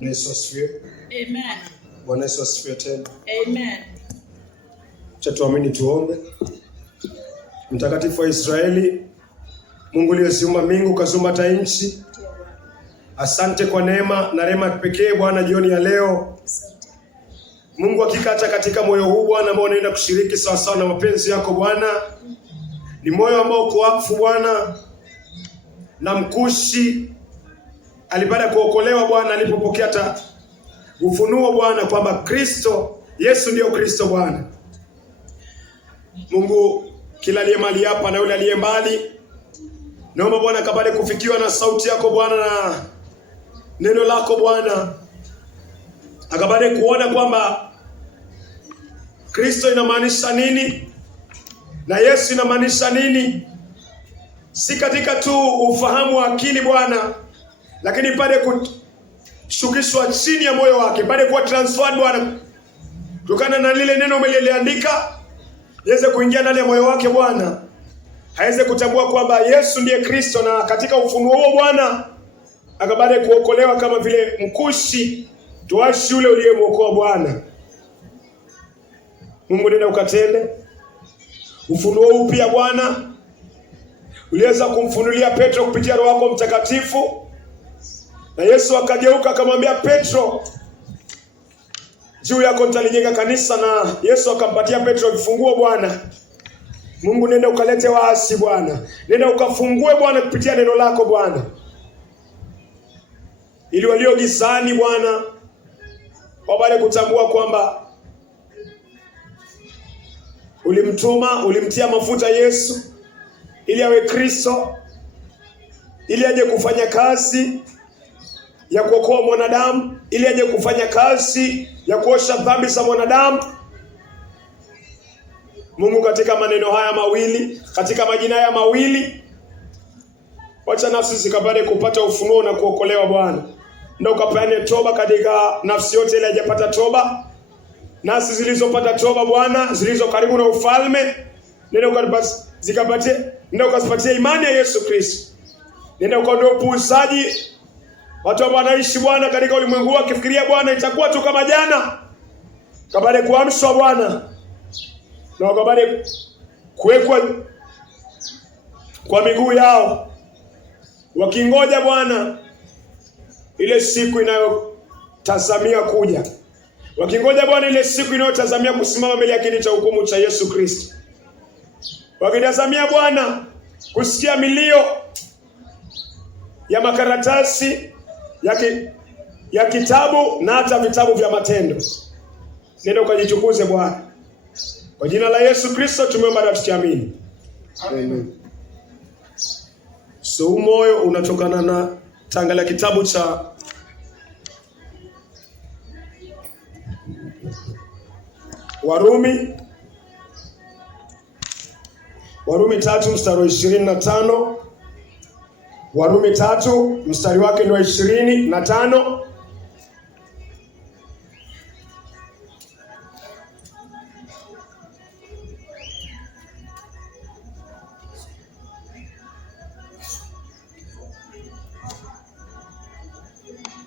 Yesu asifiwe. Amen. Bwana Yesu asifiwe tena. Amen. Acha tuamini tuombe. Mtakatifu wa Israeli, Mungu aliyeziumba mbingu kaziumba hata nchi, asante kwa neema na rehema pekee Bwana jioni ya leo. Mungu hakika hata katika moyo huu Bwana ambao unaenda kushiriki sawa sawa na mapenzi yako Bwana, ni moyo ambao uko wakfu Bwana, na Mkushi alipata kuokolewa Bwana alipopokea ufunuo Bwana kwamba Kristo Yesu ndio Kristo Bwana. Mungu, kila aliye mahali hapa na yule aliye mbali, naomba Bwana kabale kufikiwa na sauti yako Bwana na neno lako Bwana, akabale kuona kwamba Kristo inamaanisha nini na Yesu inamaanisha nini, si katika tu ufahamu wa akili Bwana, lakini pale kushukishwa chini ya moyo wake, pale kuwa transferred Bwana kutokana na lile neno umeliandika, yaweze kuingia ndani ya moyo wake Bwana, haweze kutambua kwamba Yesu ndiye Kristo, na katika ufunuo huo Bwana akabale kuokolewa kama vile Mkushi tuashi ule uliyemwokoa Bwana. Mungu, nenda ukatende ufunuo upya Bwana, uliweza kumfunulia Petro kupitia Roho wako Mtakatifu, na Yesu akageuka akamwambia Petro, juu yako nitalijenga kanisa, na Yesu akampatia Petro vifunguo Bwana. Mungu, nenda ukalete waasi Bwana, nenda ukafungue Bwana kupitia neno lako Bwana, ili walio gizani Bwana wabale kutambua kwamba ulimtia mafuta Yesu ili awe Kristo, ili aje kufanya kazi ya kuokoa mwanadamu, ili aje kufanya kazi ya kuosha dhambi za mwanadamu. Mungu, katika maneno haya mawili, katika majina haya mawili, wacha nafsi zikapate kupata ufunuo na kuokolewa Bwana. Ndio ukapeane toba katika nafsi yote ile hajapata toba, nafsi zilizopata toba Bwana, zilizo karibu na ufalme, nenda ukasipatie imani ya Yesu Kristo. Nenda ukaondoe upuuzaji. Watu ambao wanaishi Bwana katika ulimwengu wakifikiria Bwana itakuwa tu kama jana, kabale kuamshwa Bwana, na wakabale kuwekwa kwa miguu yao, wakingoja Bwana ile siku inayotazamia kuja, wakingoja Bwana ile siku inayotazamia kusimama mbele ya kiti cha hukumu cha Yesu Kristo, wakitazamia Bwana kusikia milio ya makaratasi ya kitabu na hata vitabu vya matendo. Nenda ukajichukuze Bwana, kwa jina la Yesu Kristo tumeomba na tukiamini. Amen. So moyo unatokana na tanga la kitabu cha Warumi 3 mstari wa 25. Warumi 3 mstari wake ni wa 25.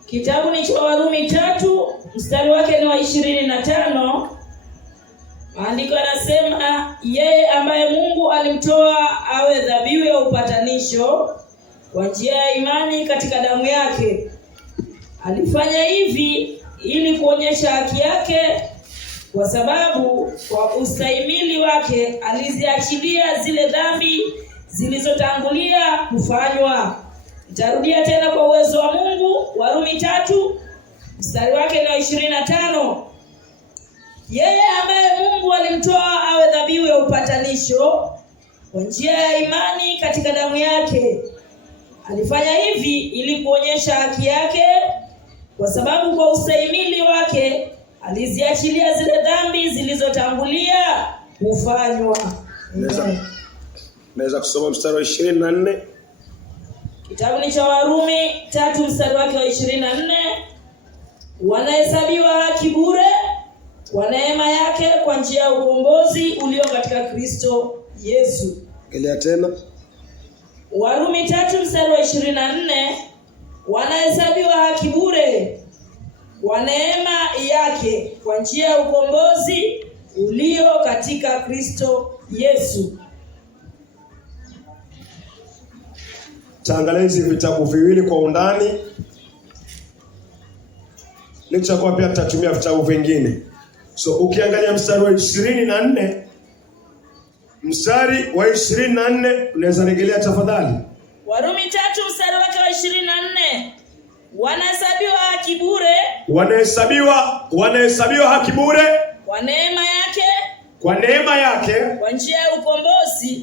Kitabu ni cha Warumi 3 mstari wake ni wa 25. Maandiko yanasema, yeye ambaye Mungu alimtoa awe dhabihu ya upatanisho kwa njia ya imani katika damu yake, alifanya hivi ili kuonyesha haki yake, kwa sababu kwa ustahimili wake aliziachilia zile dhambi zilizotangulia kufanywa. Nitarudia tena kwa uwezo wa Mungu. Warumi 3 mstari wake ni 25. Yeye ambaye Mungu alimtoa awe dhabihu ya upatanisho kwa njia ya imani katika damu yake, alifanya hivi ili kuonyesha haki yake, kwa sababu kwa ustahimili wake aliziachilia zile dhambi zilizotangulia kufanywa. Naweza kusoma mstari wa 24. Kitabu ni cha Warumi 3 mstari wake wa 24. Wanahesabiwa haki bure kwa neema yake kwa njia ya ukombozi ulio katika Kristo Yesu. Elea tena. Warumi 3 mstari wa 24. Wanahesabiwa haki bure kwa neema yake, kwa njia ya ukombozi ulio katika Kristo Yesu. Taangalia hizi vitabu viwili kwa undani. Licha kwa pia tutatumia vitabu vingine. So ukiangalia mstari wa 24, mstari wa 24 unaweza rejelea tafadhali. Warumi 3 mstari wake wa 24. Wanahesabiwa haki bure. Wanahesabiwa haki bure. Kwa neema yake. Kwa neema yake. Kwa njia ya ukombozi.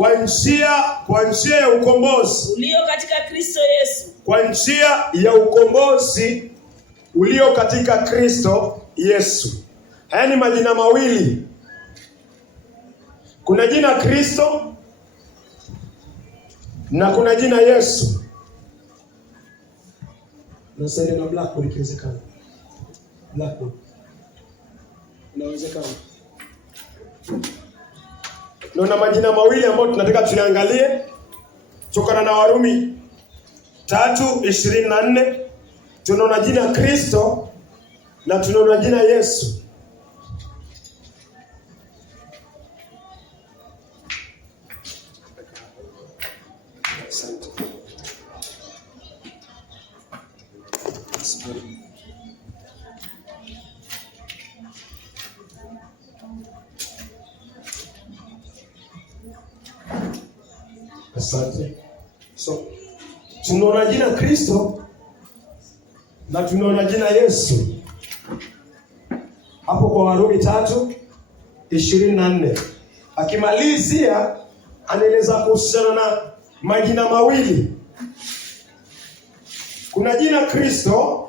Kwa njia ya ukombozi. Ulio katika Kristo Yesu. Kwa njia ya ukombozi ulio katika Kristo Yesu. Haya ni majina mawili. Kuna jina Kristo na kuna jina Yesu. Nasaidia na Blackboard ikiwezekana. Blackboard. Inawezekana. Ndio majina mawili ambayo tunataka tuliangalie kutokana na Warumi 3:24. Tunaona jina Kristo na tunaona jina Yesu. Asante. So, tunaona jina Kristo na tunaona jina Yesu. Hapo kwa Warumi 3:24. Akimalizia anaeleza kuhusiana na majina mawili. Kuna jina Kristo.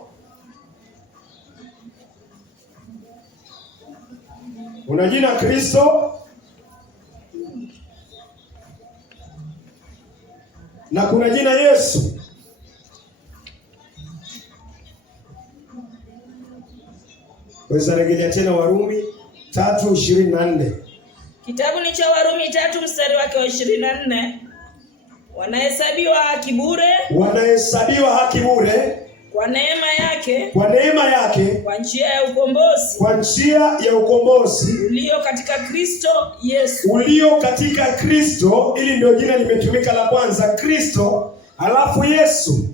Kuna jina Kristo na kuna jina Yesu. Weza rejelea tena Warumi 3:24. Kitabu ni cha Warumi 3 mstari wake wa 24. Wanahesabiwa haki bure. Wanahesabiwa haki bure. Kwa neema yake. Kwa neema yake. Kwa njia ya ukombozi. Kwa njia ya ukombozi ulio katika Kristo Yesu. Ulio katika Kristo, ili ndio jina limetumika la kwanza, Kristo, alafu Yesu.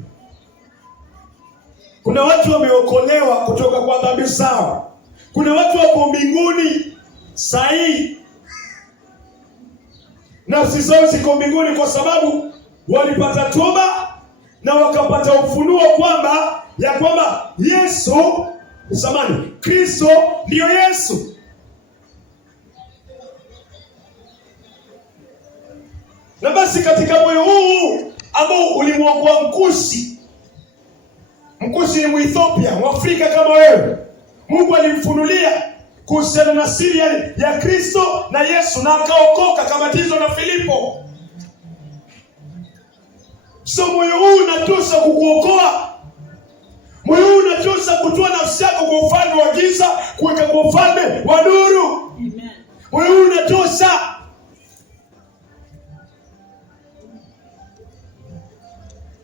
Kuna watu wameokolewa kutoka kwa dhambi zao. Kuna watu wako mbinguni sahihi. Nafsi zao ziko mbinguni kwa sababu walipata toba na wakapata ufunuo kwamba Yesu, Kristo ndio Yesu. Na basi katika moyo huu ambao ulimwokoa Mkushi ni Mwethiopia, Mwafrika kama wewe, Mungu alimfunulia kuhusiana na siri ya Kristo na Yesu na akaokoka, kabatizwa na Filipo. So moyo huu unatosha kukuokoa. Moyo huu unatosha kutoa nafsi yako kwa ufalme wa giza kuweka kwa ufalme wa nuru. Amen. Moyo huu unatosha.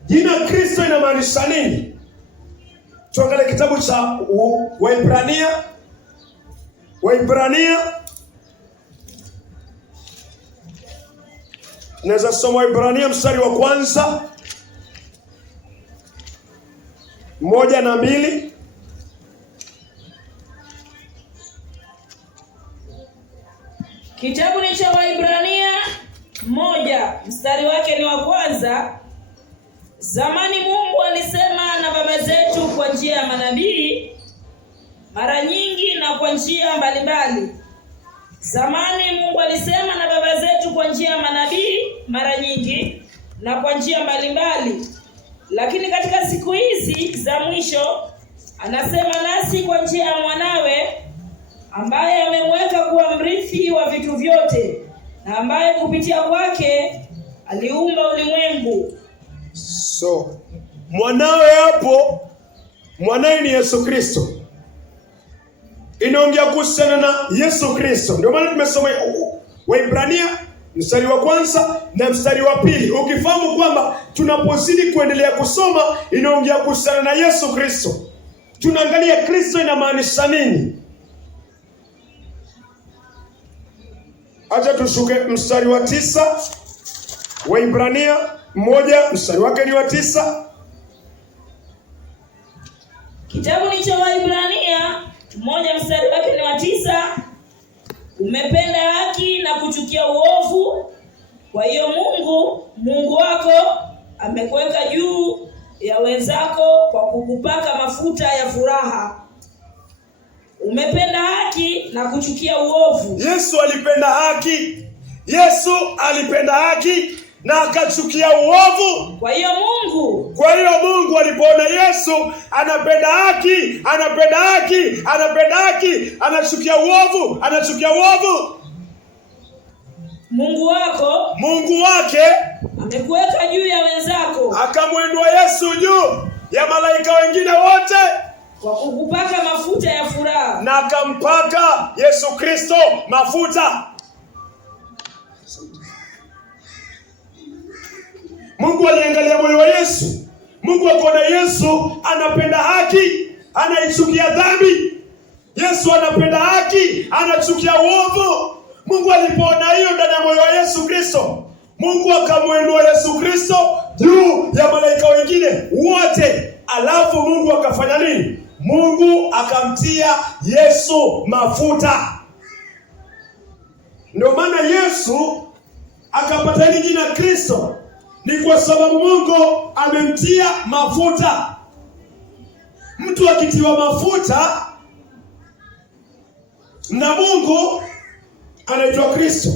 Jina Kristo inamaanisha nini? Tuangalie kitabu cha Waibrania. Naweza soma Waibrania mstari wa 1, 1 na 2. Kitabu ni cha Waibrania 1 mstari wake ni wa 1. Zamani Mungu alisema na baba zetu kwa njia ya manabii mara nyingi na kwa njia mbalimbali. Zamani Mungu alisema na baba zetu kwa njia ya manabii mara nyingi na kwa njia mbalimbali. Lakini katika siku hizi za mwisho anasema nasi kwa njia ya mwanawe, ambaye amemweka kuwa mrithi wa vitu vyote na ambaye kupitia kwake aliumba ulimwengu. So, mwanawe hapo, mwanawe ni Yesu Kristo. Inaongea kuhusiana na Yesu Kristo. Ndio maana tumesoma Waibrania mstari wa 1 na mstari wa 2. Ukifahamu kwamba tunapozidi kuendelea kusoma inaongea kuhusiana na Yesu Kristo. tunaangalia Kristo inamaanisha nini. Acha tushuke mstari wa 9, Waibrania 1 mstari wake ni wa 9. Kitabu ni cha Waibrania 1 mstari wake ni wa 9. Umependa haki na kuchukia uovu, kwa hiyo Mungu wako amekuweka juu ya wenzako kwa kukupaka mafuta ya furaha. Umependa haki na kuchukia uovu. Yesu alipenda haki. Yesu alipenda haki na akachukia uovu. Kwa hiyo Mungu alipoona Yesu anapenda haki, anachukia uovu. Mungu wake amekuweka juu ya wenzako, akamwinua Yesu juu ya malaika wengine wote kwa kukupaka mafuta ya furaha, na akampaka Yesu Kristo mafuta. Mungu aliangalia moyo wa Yesu. Mungu akaona Yesu anapenda haki, anaichukia dhambi. Yesu anapenda haki, anachukia uovu. Mungu alipoona hiyo ndani ya moyo wa Yesu Kristo, Mungu akamwinua Yesu Kristo juu ya malaika wengine wote. Alafu Mungu akafanya nini? Mungu akamtia Yesu mafuta. Ndio maana Yesu akapata hili jina Kristo, ni kwa sababu Mungu amemtia mafuta. Mtu akitiwa mafuta na Mungu anaitwa Kristo.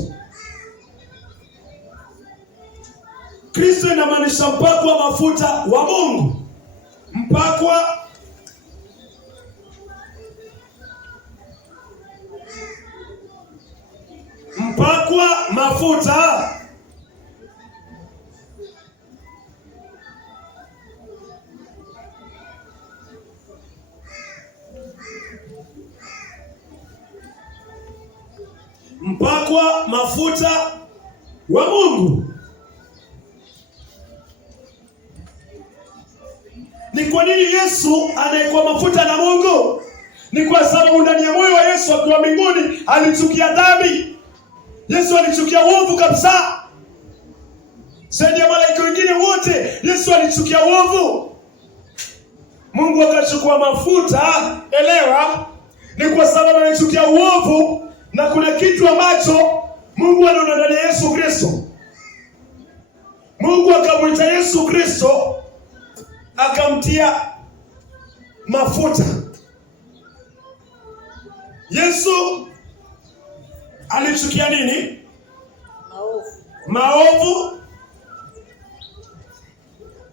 Kristo inamaanisha mpakwa mafuta wa Mungu. Mpakwa mafuta. Mpakwa mafuta wa Mungu. Ni kwa nini Yesu anaikuwa mafuta na Mungu? Ni kwa sababu ndani ya moyo wa Yesu akiwa mbinguni alichukia dhambi. Yesu alichukia uovu kabisa. Zaidi ya malaika wengine wote, Yesu alichukia uovu. Mungu akachukua mafuta, elewa, ni kwa sababu alichukia uovu. Na kuna kitu ambacho Mungu anaona ndani ya Yesu Kristo. Mungu akamwita Yesu Kristo, akamtia mafuta. Yesu alichukia nini? Maovu.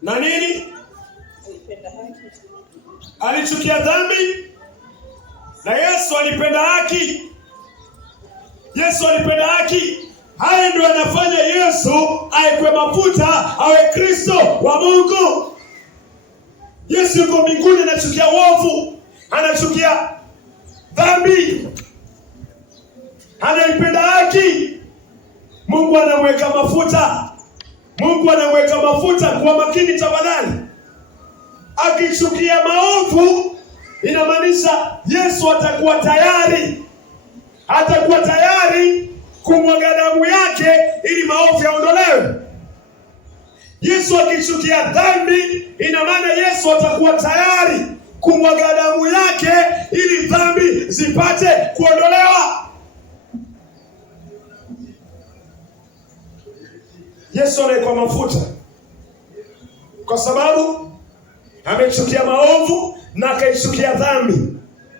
Na nini? Alichukia dhambi. Na Yesu alipenda haki. Yesu alipenda haki. Haya ndio anafanya Yesu aekwe mafuta, awe Kristo wa Mungu. Yesu yuko mbinguni, anachukia uovu, anachukia dhambi, anaipenda haki. Mungu anamweka mafuta. Mungu anamweka mafuta. Kwa makini tafadhali. Akichukia maovu, inamaanisha Yesu atakuwa tayari kumwaga damu yake ili maovu yaondolewe. Yesu akichukia dhambi, ina maana Yesu atakuwa tayari kumwaga damu yake ili dhambi zipate kuondolewa. Yesu anaikuwa mafuta kwa sababu amechukia maovu na akaichukia dhambi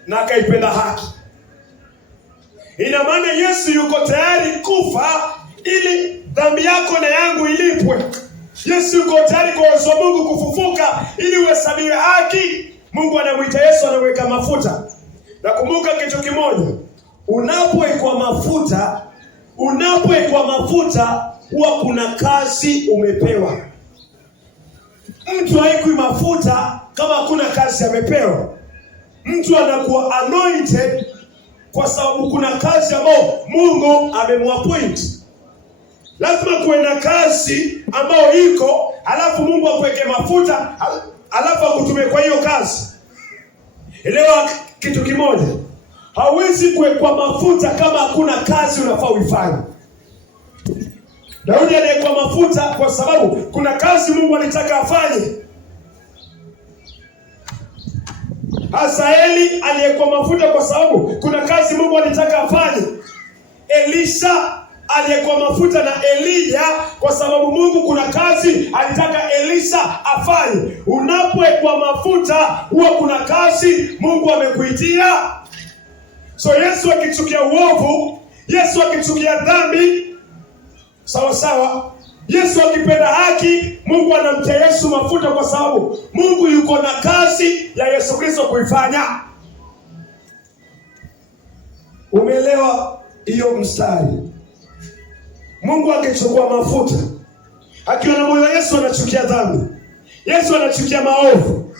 na akaipenda haki. Ina maana Yesu yuko tayari kufa ili dhambi yako na yangu ilipwe. Yesu yuko tayari kwa uwezo wa Mungu kufufuka ili uhesabiwe haki. Mungu anamuita Yesu, anaweka mafuta. Na kumbuka kitu kimoja, unapoekwa mafuta huwa kuna kazi umepewa. Mtu haikwi mafuta kama hakuna kazi amepewa. Mtu anakuwa anointed kwa sababu kuna kazi ambayo Mungu amemwapoint. Lazima kuwe na kazi ambayo iko, alafu Mungu akuweke mafuta, alafu akutume kwa hiyo kazi. Elewa kitu kimoja, hauwezi kuwekwa mafuta kama hakuna kazi unafaa uifanye. Daudi aliyekuwa mafuta kwa sababu kuna kazi Mungu alitaka afanye. Hazaeli aliyekuwa mafuta kwa sababu kuna kazi Mungu alitaka afanye. Elisha aliyekuwa mafuta na Elia kwa sababu Mungu kuna kazi alitaka Elisha afanye. Unapowekwa mafuta huwa kuna kazi Mungu amekuitia. So Yesu akichukia uovu, Yesu akichukia dhambi, sawa sawa. Yesu akipenda haki, Mungu anamtia Yesu mafuta kwa sababu Mungu yuko na kazi ya Yesu Kristo kuifanya. Umeelewa hiyo mstari? Mungu akichukua mafuta, akiona moyo Yesu anachukia dhambi, Yesu anachukia maovu,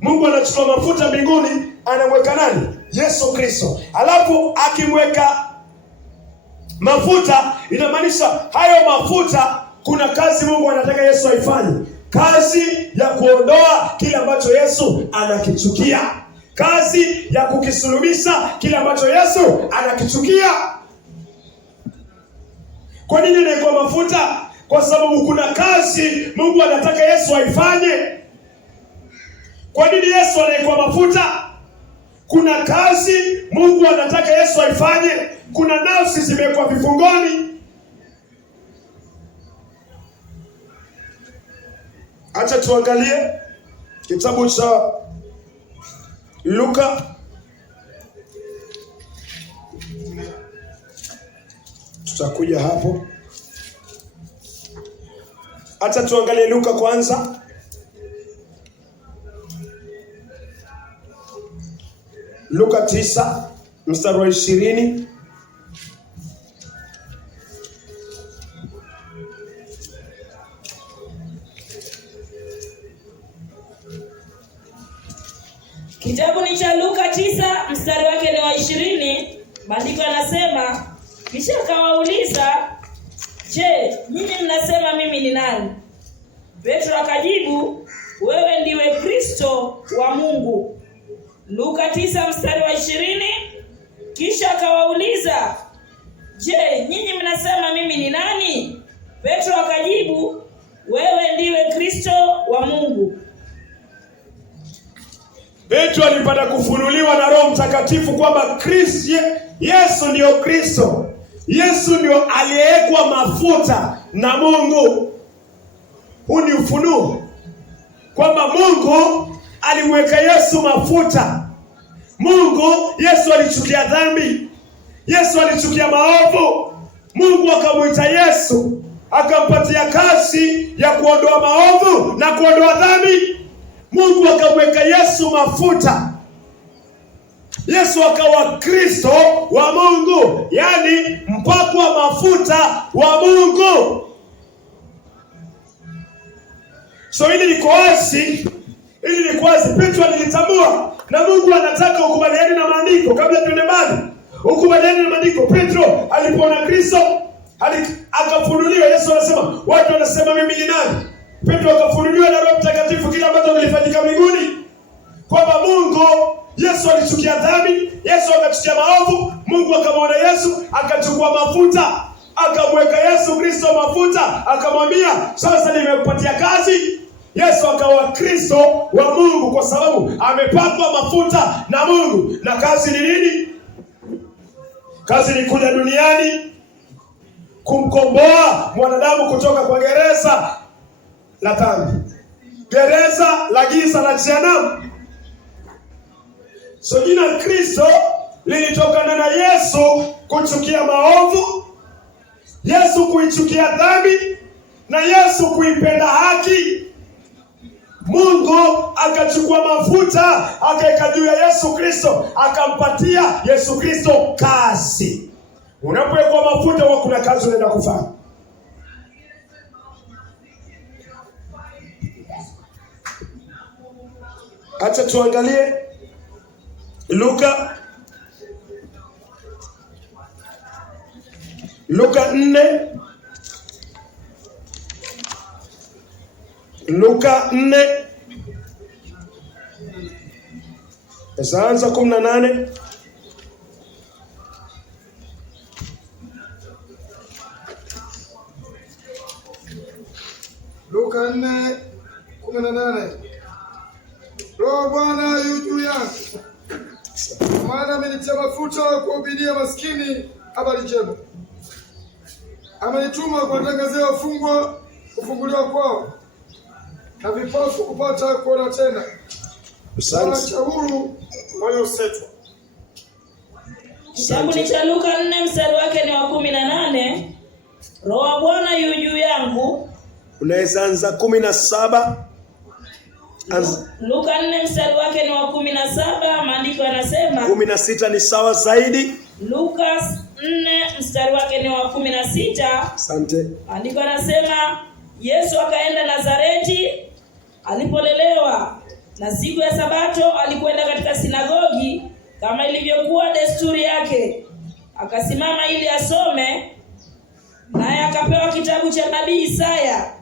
Mungu anachukua mafuta mbinguni, anamweka nani? Yesu Kristo. Alafu akimweka mafuta, inamaanisha hayo mafuta kuna kazi Mungu anataka Yesu aifanye. Kazi ya kuondoa kile ambacho Yesu anakichukia. Kazi ya kukisulubisha kile ambacho Yesu anakichukia. Kwa nini inaikuwa mafuta? Kwa sababu kuna kazi Mungu anataka Yesu aifanye. Kwa nini Yesu anaikuwa mafuta? Kuna kazi Mungu anataka Yesu aifanye. Kuna nafsi zimewekwa vifungoni. Acha tuangalie kitabu cha Luka. Tutakuja hapo. Acha tuangalie Luka kwanza. Luka 9 mstari wa 20. Kitabu ni cha Luka 9 mstari wake ni wa 20. Maandiko yanasema, kisha akawauliza, je, nyinyi mnasema mimi ni nani? Petro akajibu, wewe ndiwe Kristo wa Mungu. Luka 9 mstari wa 20. Kisha akawauliza, je, nyinyi mnasema mimi ni nani? Petro akajibu, wewe ndiwe Kristo wa Mungu. Petro alipata kufunuliwa na Roho Mtakatifu kwamba Yesu ndio Kristo. Yesu ndio aliyewekwa mafuta na Mungu. Huu ni ufunuo kwamba Mungu alimweka Yesu mafuta. Yesu alichukia dhambi. Yesu alichukia maovu. Mungu akamwita Yesu, akampatia kazi ya kuondoa maovu na kuondoa dhambi. Mungu akamweka Yesu mafuta. Yesu akawa Kristo wa Mungu, yani mpakwa mafuta wa Mungu. So hili liko wazi. Petro alilitambua, na Mungu anataka ukubaliane na maandiko. Kabla tuende mbali, ukubaliane na maandiko. Petro alipoona Kristo akafunuliwa. Yesu anasema, watu wanasema mimi ni nani? Petro akafunuliwa na Roho Mtakatifu kile ambacho kilifanyika mbinguni, kwamba Yesu alichukia dhambi, Yesu akachukia maovu. Mungu akamwona Yesu, akachukua mafuta, akamweka Yesu Kristo mafuta, akamwambia, sasa nimekupatia kazi. Yesu akawa Kristo wa Mungu kwa sababu amepakwa mafuta na Mungu. Na kazi ni nini? Kazi ni kuja duniani kumkomboa mwanadamu kutoka kwa gereza la dhambi, gereza la giza la jehanamu. So jina Kristo lilitokana na Yesu kuchukia maovu, Yesu kuichukia dhambi, na Yesu kuipenda haki. Mungu akachukua mafuta akaweka juu ya Yesu Kristo, akampatia Yesu Kristo kazi. Unapowekwa mafuta huwa kuna kazi unaenda kufanya. Acha tuangalie Luka 4. Luka 4 Anza 18. Luka 4:18. Roho Bwana yu juu yangu, maana amenitia mafuta kuwahubiria maskini habari njema. Amenituma kuwatangazia wafungwa kufunguliwa kwao, na vipofu kupata kuona tena, kuacha huru waliosetwa. Kitabu ni cha Luka 4 mstari wake ni wa 18. Roho wa Bwana yu juu yangu. Unaweza anza 17. Luka 4 mstari wake ni wa 17, maandiko yanasema 16 ni sawa zaidi. Luka 4 mstari wake ni wa 16. Asante. Maandiko yanasema Yesu akaenda Nazareti alipolelewa, na siku ya Sabato alikwenda katika sinagogi kama ilivyokuwa desturi yake, akasimama ili asome. Naye akapewa kitabu cha nabii Isaya,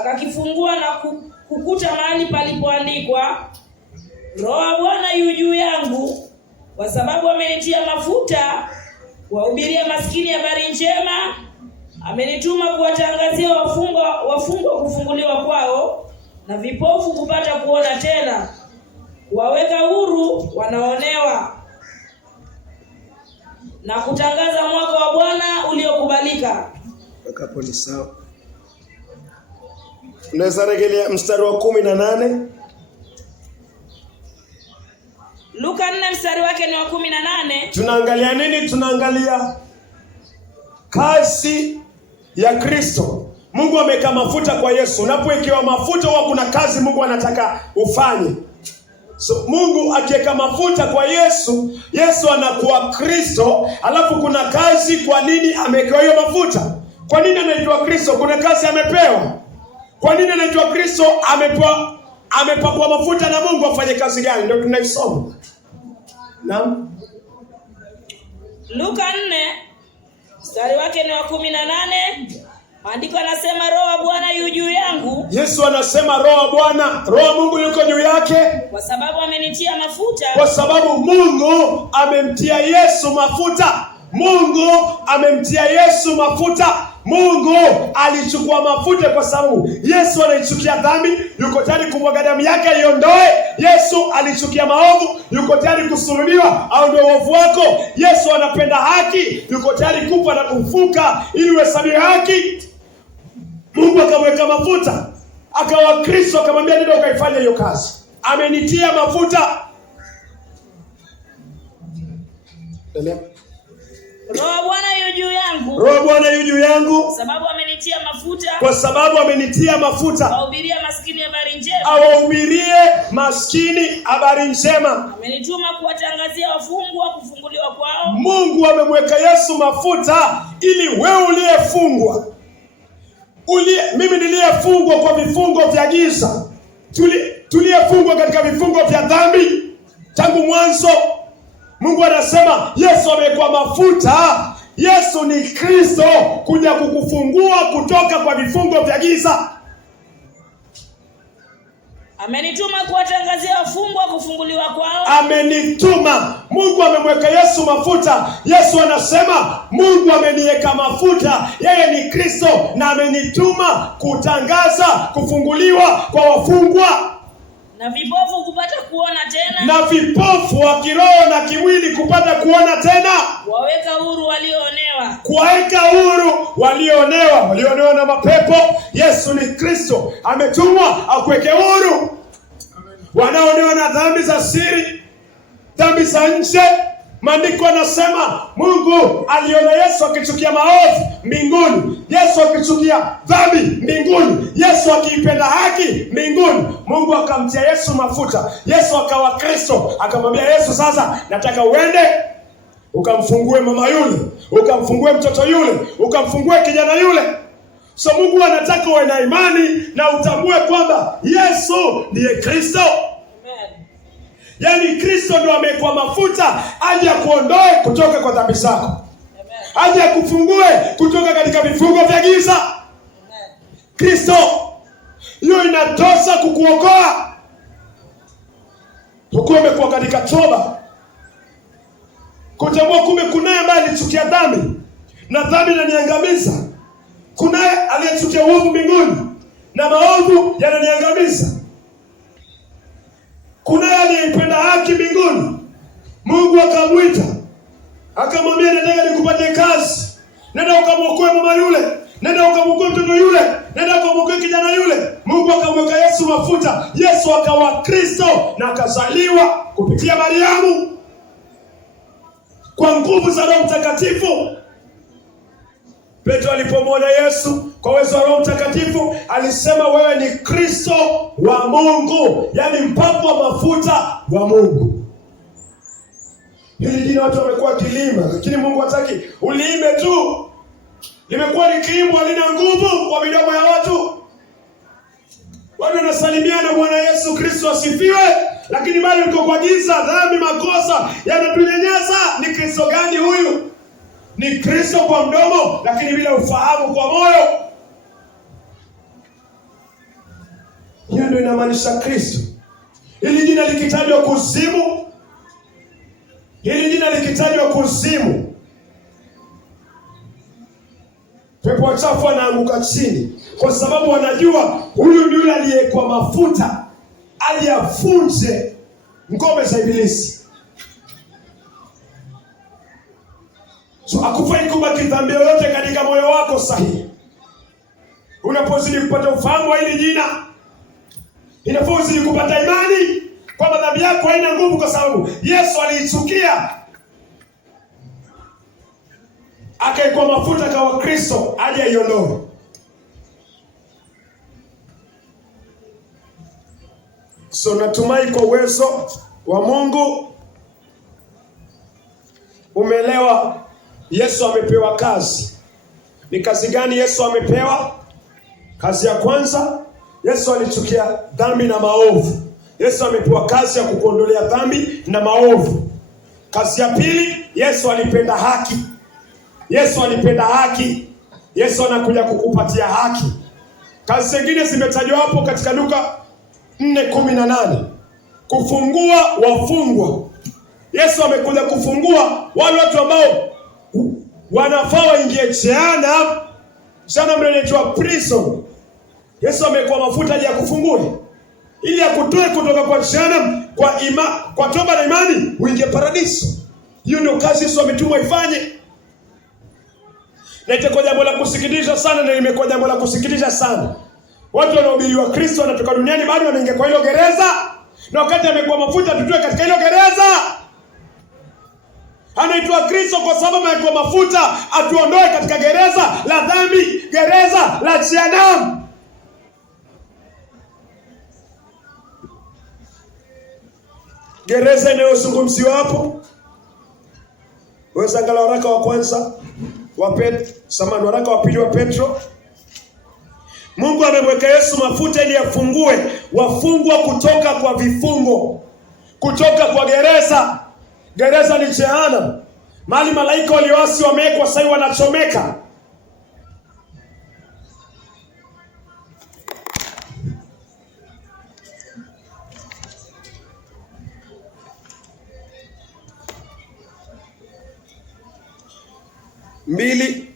akakifungua na kukuta mahali palipoandikwa, Roho wa Bwana yu juu yangu, kwa sababu amenitia mafuta kuwahubiria maskini habari njema, amenituma kuwatangazia wafungwa kufunguliwa kwao, na vipofu kupata kuona tena, kuwaweka huru wanaonewa, na kutangaza mwaka wa Bwana uliokubalika. Hapo ni sawa. Unaweza rejelea mstari wa 18. Luka 4 mstari wake ni wa 18. Tunaangalia nini? Tunaangalia kazi ya Kristo. Mungu ameweka mafuta kwa Yesu. Unapowekewa mafuta huwa kuna kazi Mungu anataka ufanye. So Mungu akiweka mafuta kwa Yesu, Yesu anakuwa Kristo, alafu kuna kazi. Kwa nini amewekewa hiyo mafuta? Kwa nini anaitwa Kristo? Kuna kazi amepewa. Kwa nini anaitwa Kristo? Amepakwa mafuta na Mungu afanye kazi gani? Ndio tunaisoma. Naam. Luka 4 mstari wake ni wa 18. Maandiko yanasema Roho wa Bwana yu juu yangu. Yesu anasema Roho wa Bwana, Roho wa Mungu yuko juu yake, kwa sababu amenitia mafuta. Kwa sababu Mungu amemtia Yesu mafuta. Mungu amemtia Yesu mafuta. Mungu alichukua mafuta kwa sababu Yesu anaichukia dhambi, yuko tayari kumwaga damu yake iondoe. Yesu alichukia maovu, yuko tayari kusulubiwa aondoe uovu wako. Yesu anapenda haki, yuko tayari kufa na kufuka ili uhesabiwe haki. Mungu akamweka mafuta, akawa Kristo, akamwambia nenda ukaifanya hiyo kazi. Amenitia mafuta. Endelea. Roho wa Bwana yu juu yangu. Roho wa Bwana yu juu yangu, kwa sababu amenitia mafuta. Kwa sababu amenitia mafuta. Awahubirie maskini habari njema. Awahubirie maskini habari njema. Amenituma kuwatangazia wafungwa kufunguliwa kwao. Mungu amemweka Yesu mafuta ili wewe uliyefungwa, mimi niliyefungwa kwa vifungo vya giza, tuliyefungwa katika vifungo vya dhambi tangu mwanzo, Mungu anasema Yesu amekuwa mafuta. Yesu ni Kristo kuja kukufungua kutoka kwa vifungo vya giza. Amenituma kuwatangazia wafungwa kufunguliwa kwao. Amenituma. Mungu amemweka Yesu mafuta. Yesu anasema Mungu ameniweka mafuta. Yeye ni Kristo na amenituma kutangaza kufunguliwa kwa wafungwa, na vipofu kupata kuona tena, na vipofu wa kiroho na kimwili kupata kuona tena, kuwaweka huru walioonewa, kuwaweka huru walioonewa na mapepo. Yesu ni Kristo, ametumwa akuweke huru wanaoonewa na dhambi za siri, dhambi za nje. Maandiko yanasema Mungu aliona Yesu akichukia maovu mbinguni, Yesu akichukia dhambi mbinguni, Yesu akiipenda haki mbinguni. Mungu akamtia Yesu mafuta. Yesu akawa Kristo, akamwambia Yesu, sasa nataka uende ukamfungue mama yule, ukamfungue mtoto yule, ukamfungue kijana yule. So Mungu anataka uwe na imani na utambue kwamba Yesu ndiye Kristo. Yaani Kristo ndio amekuwa mafuta aje akuondoe kutoka kwa dhambi zako. Aje akufungue kutoka katika vifungo vya giza. Kristo, hiyo inatosha kukuokoa. Hukuwa umekuwa katika toba, kutambua kumbe kunaye ambaye alichukia dhambi na dhambi inaniangamiza. Kunaye aliyechukia uovu mbinguni na maovu yananiangamiza. Kunaye aliyeipenda haki mbinguni, Mungu akamwita akamwambia, nataka nikupatie kazi, nenda ukamwokoe mama yule, nenda ukamwokoe mtoto yule, nenda ukamwokoe kijana yule. Mungu akamweka Yesu mafuta. Yesu akawa Kristo na akazaliwa kupitia Mariamu kwa nguvu za Roho Mtakatifu. Petro alipomwona Yesu kwa uwezo wa Roho Mtakatifu alisema, wewe ni Kristo wa Mungu, yaani mpakwa mafuta wa Mungu. Hili jina watu wamekuwa kilima, lakini Mungu hataki uliime tu. Limekuwa likiimbwa, lina nguvu kwa midomo ya watu. Watu wanasalimiana, Bwana Yesu Kristo asifiwe, lakini bado uko kwa giza, dhambi, makosa yanatunyanyasa. Ni Kristo gani huyu? Ni Kristo kwa mdomo, lakini bila ufahamu kwa moyo. Hiyo ndio inamaanisha Kristo. Hili jina likitajwa kuzimu, hili jina likitajwa kuzimu, pepo wachafu wanaanguka chini, kwa sababu wanajua huyu ni yule aliyekuwa mafuta aliyafunje ngome za ibilisi. So hakufai kubaki dhambi yoyote katika moyo wako sahihi. Unapozidi kupata ufahamu wa hili jina, inafaa uzidi kupata imani kwamba dhambi yako haina nguvu, kwa sababu Yesu aliichukia akaikuwa mafuta kwa Kristo aje aiondoe. So natumai kwa uwezo wa Mungu umeelewa Yesu amepewa kazi. Ni kazi gani Yesu amepewa? Kazi ya kwanza, Yesu alichukia dhambi na maovu. Yesu amepewa kazi ya kukuondolea dhambi na maovu. Kazi ya pili, Yesu alipenda haki. Yesu alipenda haki. Yesu anakuja kukupatia haki. Kazi zingine zimetajwa hapo katika Luka 4:18. Kufungua wafungwa. Yesu amekuja kufungua wale watu ambao wanafaa waingie jehanamu. Jehanamu ndio inaitwa prison. Yesu amekuwa mafuta ya kufungue ili akutoe kutoka kwa jehanamu kwa toba na imani uingie paradiso. Hiyo ndio kazi Yesu ametumwa ifanye. Na itakuwa jambo la kusikitisha sana, na imekuwa jambo la kusikitisha sana. Watu wanaohubiriwa Kristo wanatoka duniani bado wanaingia kwa hilo gereza, na wakati amekuwa mafuta tutoe katika hilo gereza. Anaitwa Kristo kwa sababu amekuwa mafuta atuondoe katika gereza la dhambi, gereza la jehanamu. Gereza inayozungumziwa hapo, weza angalia waraka wa kwanza waraka wa pili wa Petro. Mungu amemweka Yesu mafuta ili afungue wafungwa kutoka kwa vifungo, kutoka kwa gereza. Gereza ni jehanamu, mahali malaika walioasi wamewekwa, sasa wanachomeka. Mbili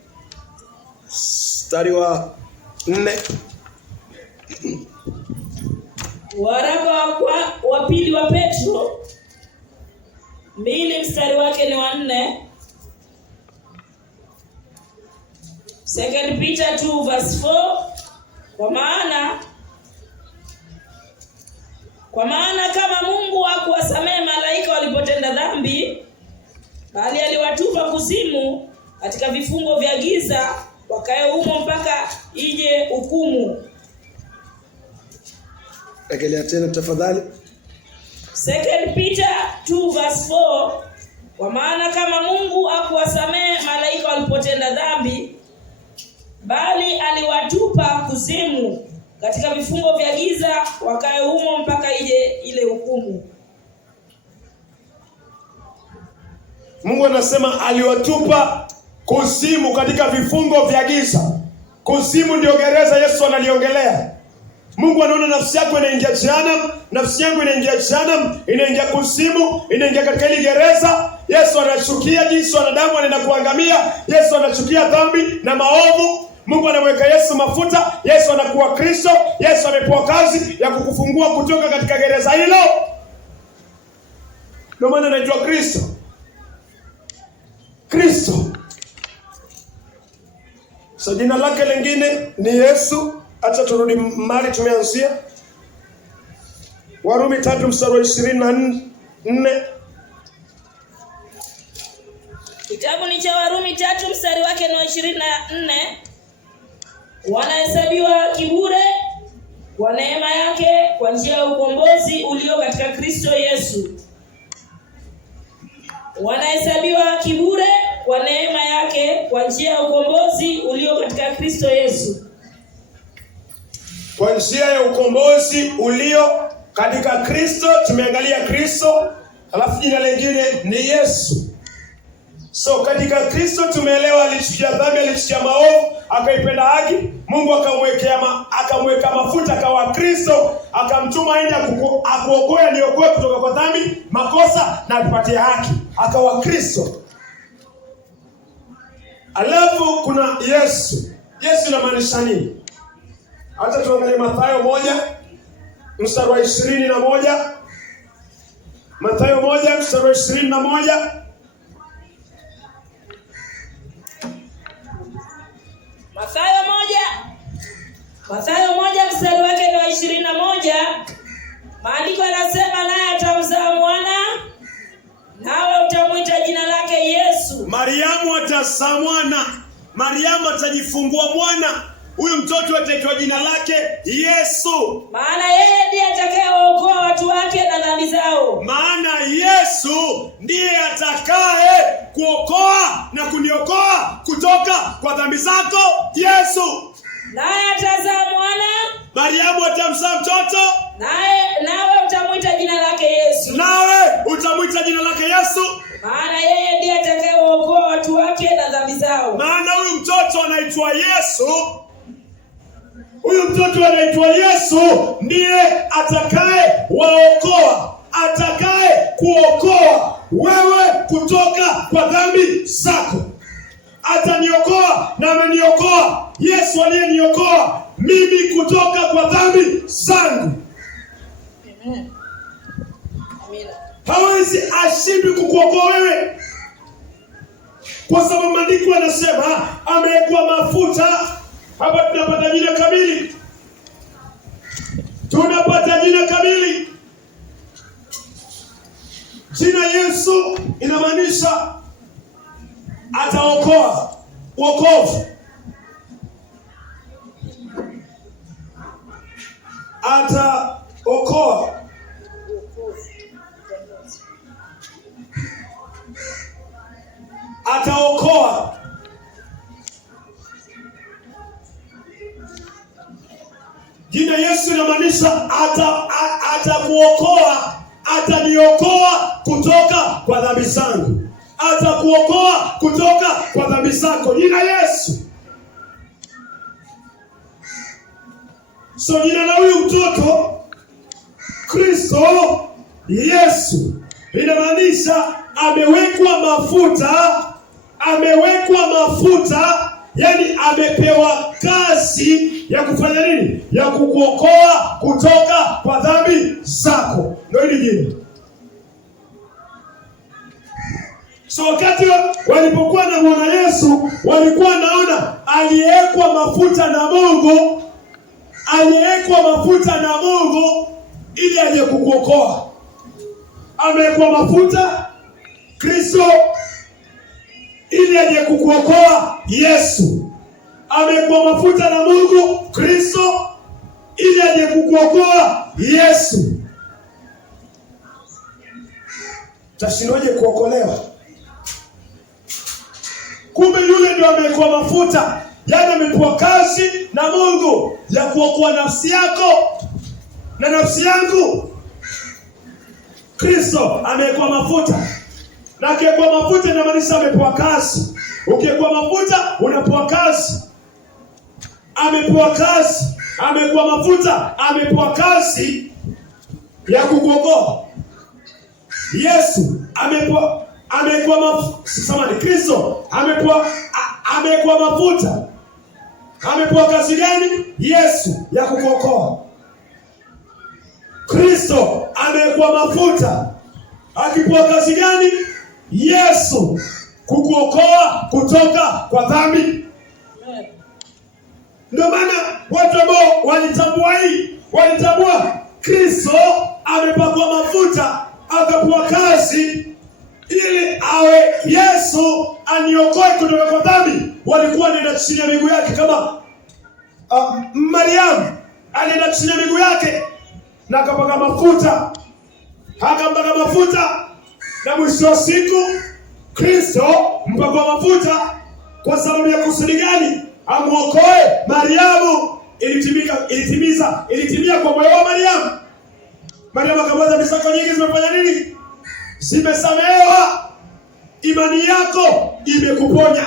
mstari wa 4. Waraka wa pili wa Petro 2 mstari wake ni wa 4. 2 Peter 2 verse 4. Kwa maana kama Mungu hakuwasamehe malaika walipotenda dhambi, bali aliwatupa kuzimu katika vifungo vya giza, wakae humo mpaka ije hukumu. Rejelea tena tafadhali. 2 Peter 2 verse 4. Kwa maana kama Mungu hakuwasamehe malaika walipotenda dhambi, bali aliwatupa kuzimu katika vifungo vya giza, wakae humo mpaka ije ile hukumu. Mungu anasema aliwatupa kuzimu katika vifungo vya giza. Kuzimu ndio gereza Yesu analiongelea. Mungu anaona nafsi yako inaingia jehanamu, nafsi yangu inaingia jehanamu, inaingia kuzimu, inaingia katika ile gereza. Yesu anachukia jinsi wanadamu wanaenda kuangamia. Yesu anachukia dhambi na maovu. Mungu anamweka Yesu mafuta. Yesu anakuwa Kristo. Yesu amepewa kazi ya kukufungua kutoka katika gereza hilo. Ndio maana anaitwa Kristo. Kristo. So jina lake lingine ni Yesu. Acha turudi mahali tumeanzia. Warumi 3 mstari wa 24. Kitabu ni cha Warumi 3 mstari wake ni wa 24. Wanahesabiwa kibure kwa neema yake kwa njia ya ukombozi ulio katika Kristo Yesu. Wanahesabiwa kibure kwa neema yake kwa njia ya ukombozi ulio katika Kristo Yesu. Kwa njia ya ukombozi ulio katika Kristo. Tumeangalia Kristo, alafu jina lingine ni Yesu. So katika Kristo tumeelewa alichukia dhambi, alichukia maovu, akaipenda haki. Mungu akamweka mafuta akawa Kristo, akamtuma aende akuokoe, niokoe kutoka kwa dhambi, makosa na atupatie haki. Akawa Kristo. Alafu kuna Yesu. Yesu inamaanisha nini? Hata tuangalie Mathayo 1 mstari wa 21. Mathayo 1 mstari wa 21. Mathayo 1 mstari wake ni wa 21. Maandiko yanasema naye atamzaa mwana, nawe utamwita jina lake Yesu. Mariamu atazaa mwana. Mariamu atajifungua mwana. Huyu mtoto ataitwa jina lake Yesu. Maana yeye ndiye atakayewaokoa watu wake na dhambi zao. Maana Yesu ndiye atakaye kuokoa na kuniokoa kutoka kwa dhambi zako. Yesu. Naye atazaa mwana. Mariamu atamzaa mtoto. Nawe utamwita jina lake Yesu. Nawe utamwita jina lake Yesu. Maana yeye ndiye atakayewaokoa watu wake na dhambi zao. Maana huyu mtoto anaitwa Yesu. Huyu mtoto anaitwa Yesu ndiye atakaye waokoa, atakaye kuokoa wewe kutoka kwa dhambi zako. Ataniokoa na ameniokoa. Yesu aliyeniokoa mimi kutoka kwa dhambi zangu. Amen. Amina. Hawezi ashindwe kukuokoa wewe. Kwa sababu maandiko yanasema amewekwa mafuta. Hapa tunapata jina kamili. Tunapata jina kamili. Jina Yesu inamaanisha ataokoa, wokovu. Ataokoa. Ataokoa. Jina Yesu inamaanisha atakuokoa, ataniokoa kutoka kwa dhambi zangu. Atakuokoa kutoka kwa dhambi zako. Jina Yesu. So jina la huyu mtoto Kristo Yesu inamaanisha amewekwa mafuta, amewekwa mafuta. Yani amepewa kazi ya kufanya nini? Ya kukuokoa kutoka kwa dhambi zako. Ndio hili jina. So wakati walipokuwa na mwana Yesu, walikuwa naona aliyekwa mafuta na Mungu. Aliyekwa mafuta na Mungu ili aje kukuokoa. Amewekwa mafuta Kristo ili aje kukuokoa. Yesu amekuwa mafuta na Mungu Kristo ili aje kukuokoa. Yesu. Tashindoje kuokolewa? Kumbe yule ndio amekuwa mafuta. Yaani amepewa kazi na Mungu ya kuokoa nafsi yako na nafsi yangu. Kristo amekuwa mafuta. Na akiwa mafuta inamaanisha amepewa kazi. Ukiwa mafuta unapewa kazi. Amepewa kazi. amekuwa mafuta, amepewa kazi ya kukuokoa. Yesu Kristo amekuwa mafuta, amepewa kazi gani? Yesu, ya kukuokoa. Kristo amekuwa mafuta, akipewa kazi gani? Yesu, kukuokoa kutoka kwa dhambi. Ndio maana watu ambao walitambua Kristo amepakwa mafuta, akapewa kazi ili awe Yesu aniokoe kutoka kwa dhambi, walikuwa wanaenda chini ya miguu yake, kama Mariamu alienda chini ya miguu yake na akapaka mafuta, na mwisho wa siku Kristo mpakwa mafuta kwa sababu ya kusudi gani? Amuokoe Mariamu. Ilitimia kwa moyo wa Mariamu. Mariamu akamwambia, dhambi zako nyingi zimefanya nini? Zimesamehewa. Imani yako imekuponya.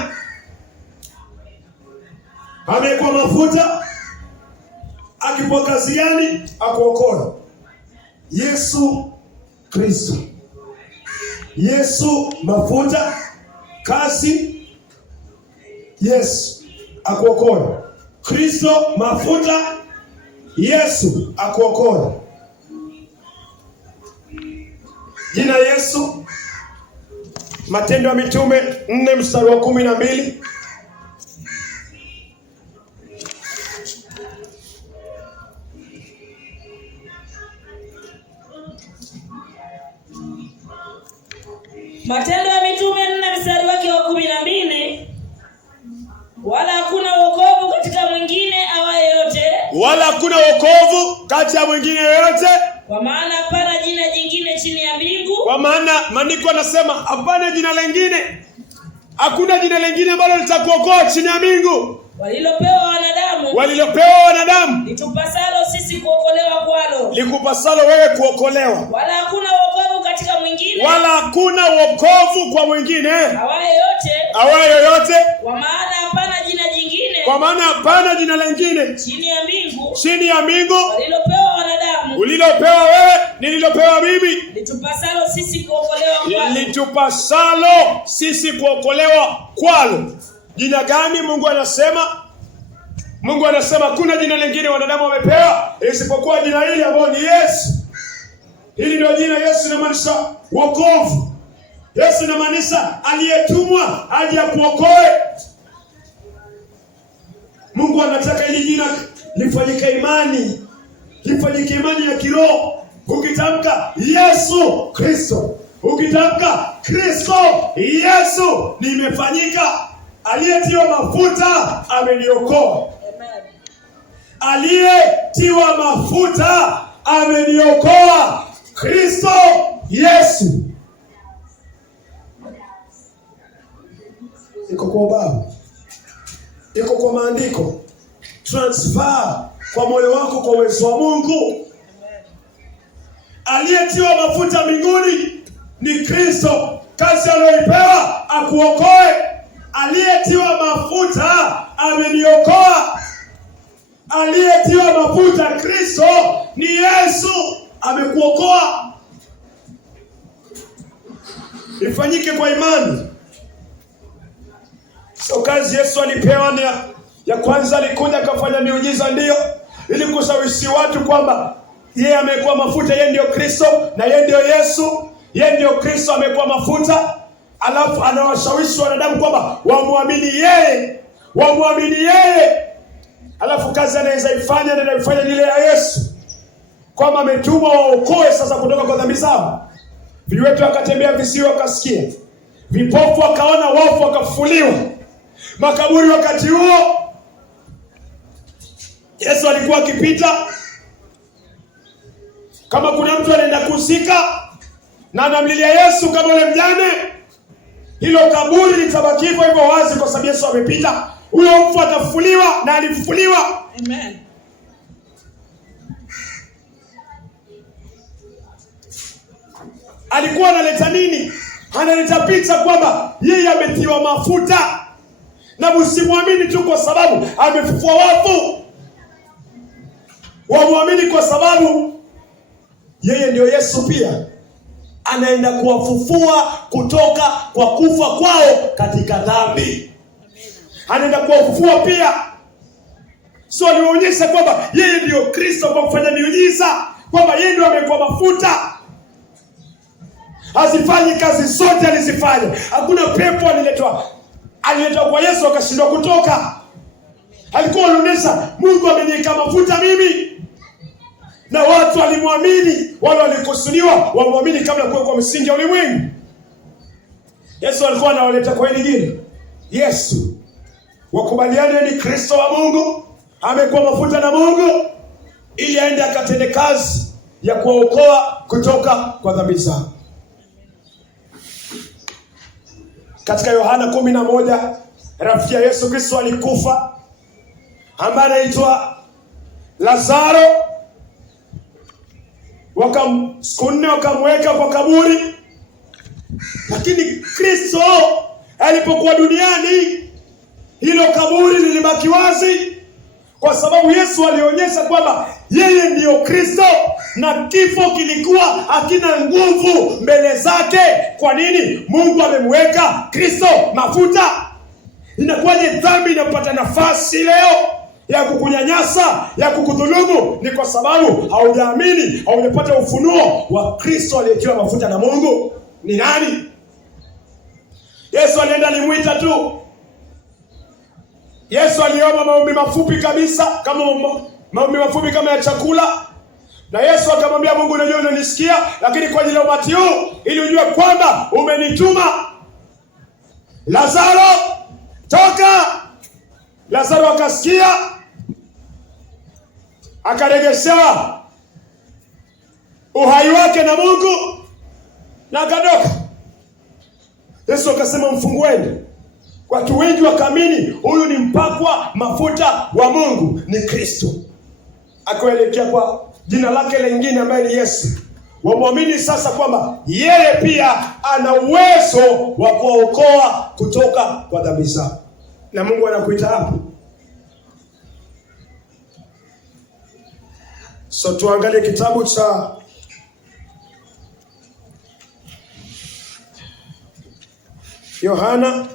Amekuwa mafuta, akipewa kazi gani? Akuokoe. Yesu Kristo. Yesu mafuta, kazi. Yesu akuokoe. Kristo mafuta, Yesu akuokoe. Jina Yesu. Matendo ya Mitume 4 mstari wa 12. Matendo ya Mitume 4 mstari wake wa 12. Wala hakuna wokovu katika mwingine awaye yote. Wala hakuna wokovu kati ya mwingine yoyote. Kwa maana hapana jina jingine chini ya mbingu. Kwa maana maandiko yanasema hapana jina lingine. Hakuna jina lingine ambalo litakuokoa chini ya mbingu. Walilopewa wanadamu. Litupasalo sisi kuokolewa kwalo. Likupasalo wewe kuokolewa. Wala hakuna wokovu katika mwingine. Wala hakuna wokovu kwa mwingine awaye yoyote. Kwa maana hapana jina jingine. Kwa maana hapana jina lingine chini ya mbingu. Walilopewa wanadamu. Ulilopewa wewe, nililopewa mimi. Litupasalo sisi kuokolewa kwalo. Jina gani Mungu anasema? Mungu anasema kuna jina lingine wanadamu wamepewa isipokuwa jina hili ambalo ni Yesu. Hili ndio jina. Yesu inamaanisha wokovu. Yesu inamaanisha aliyetumwa aje kuokoe. Mungu anataka hili jina lifanyike imani ya kiroho. Ukitamka Yesu Kristo, ukitamka Kristo Yesu, nimefanyika. Aliyetiwa mafuta ameniokoa. Aliyetiwa mafuta ameniokoa. Kristo Yesu. Iko kwa ubao, iko kwa maandiko. Transfer kwa moyo wako kwa uwezo wa Mungu. Aliyetiwa mafuta mbinguni ni Kristo. Kazi aliyopewa akuokoe. Aliyetiwa mafuta ameniokoa. Aliyetiwa mafuta Kristo ni Yesu, amekuokoa. Ifanyike kwa imani. So kazi Yesu alipewa ni ya kwanza, alikuja akafanya miujiza, ndio ili kushawishi watu kwamba yeye amekuwa mafuta, yeye ndio Kristo na yeye ndio Yesu. Yeye ndio Kristo, amekuwa mafuta. Alafu anawashawishi wanadamu kwamba wamwamini yeye. Alafu kazi anaweza ifanya ile ya Yesu, kwamba ametumwa waokoe sasa kutoka kwa dhambi zao. Viwete wakatembea, visiwi wakasikia, vipofu wakaona, wafu wakafufuliwa, makaburi. Wakati huo Yesu alikuwa akipita. Kama kuna mtu anaenda kuzika na anamlilia Yesu kama yule mjane, hilo kaburi litabaki hivyo wazi, kwa sababu Yesu amepita. Huyo mfu atafufuliwa, na alifufuliwa. Amen. Alikuwa analeta nini? Analeta picha kwamba yeye ametiwa mafuta, na msimwamini tu kwa sababu amefufua wafu. wamwamini kwa sababu yeye ndio Yesu pia anaenda kuwafufua kutoka kwa kufa kwao katika dhambi. Anaenda kuwafufua pia. So alionyesha kwamba yeye ndio Kristo kwa kufanya miujiza, kwamba yeye ndio amekuwa mafuta. Hazifanyi kazi zote alizifanya. Hakuna pepo aliletwa kwa Yesu akashindwa kutoka. Alikuwa anaonyesha Mungu ameniweka mafuta mimi. Na watu walimwamini, wale walikusudiwa wamwamini kabla ya kuwekwa msingi ya ulimwengu. Yesu alikuwa anawaleta kwa hili jina. Yesu wakubaliane ni Kristo wa Mungu, amekuwa mafuta na Mungu ili aende akatende kazi ya kuwaokoa kutoka kwa dhambi zao. Katika Yohana 11, rafiki ya Yesu Kristo alikufa ambaye anaitwa Lazaro. Siku 4 wakamweka kwa kaburi. Lakini Kristo alipokuwa duniani, hilo kaburi lilibaki wazi, kwa sababu Yesu alionyesha kwamba yeye ndiyo Kristo na kifo kilikuwa hakina nguvu mbele zake. Kwa nini? Mungu amemweka Kristo mafuta. Inakuwaje dhambi inapata nafasi leo ya kukunyanyasa, ya kukudhulumu? Ni kwa sababu haujaamini, haujapata ufunuo wa Kristo aliyetiwa mafuta na Mungu ni nani. Yesu alienda alimuita tu. Yesu aliomba maombi mafupi kabisa, kama maombi mafupi kama ya chakula. Na Yesu akamwambia Mungu, unajua unanisikia, lakini kwa ajili ya umati huu ili ujue kwamba umenituma. Lazaro, toka! Lazaro akasikia, akarejeshewa uhai wake na Mungu na akaondoka. Yesu akasema mfungueni. Watu wengi wakaamini huyu ni mpakwa mafuta wa Mungu, ni Kristo. Akaelekea kwa jina lake lingine ambaye ni Yesu. Wamwamini sasa kwamba yeye pia ana uwezo wa kuwaokoa kutoka kwa dhambi zao. Na Mungu anakuita hapo. So tuangalie kitabu cha Yohana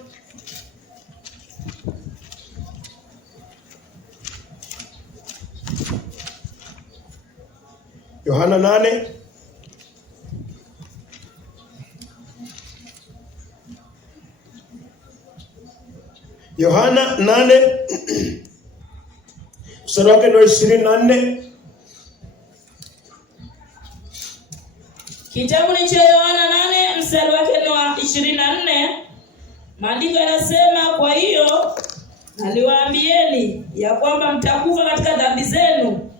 Yohana 8 Yohana 8 mstari wake ndio 24. Kitabu ni cha Yohana 8 mstari wake ni wa 24. Maandiko yanasema, kwa hiyo naliwaambieni ya kwamba mtakufa katika dhambi zenu,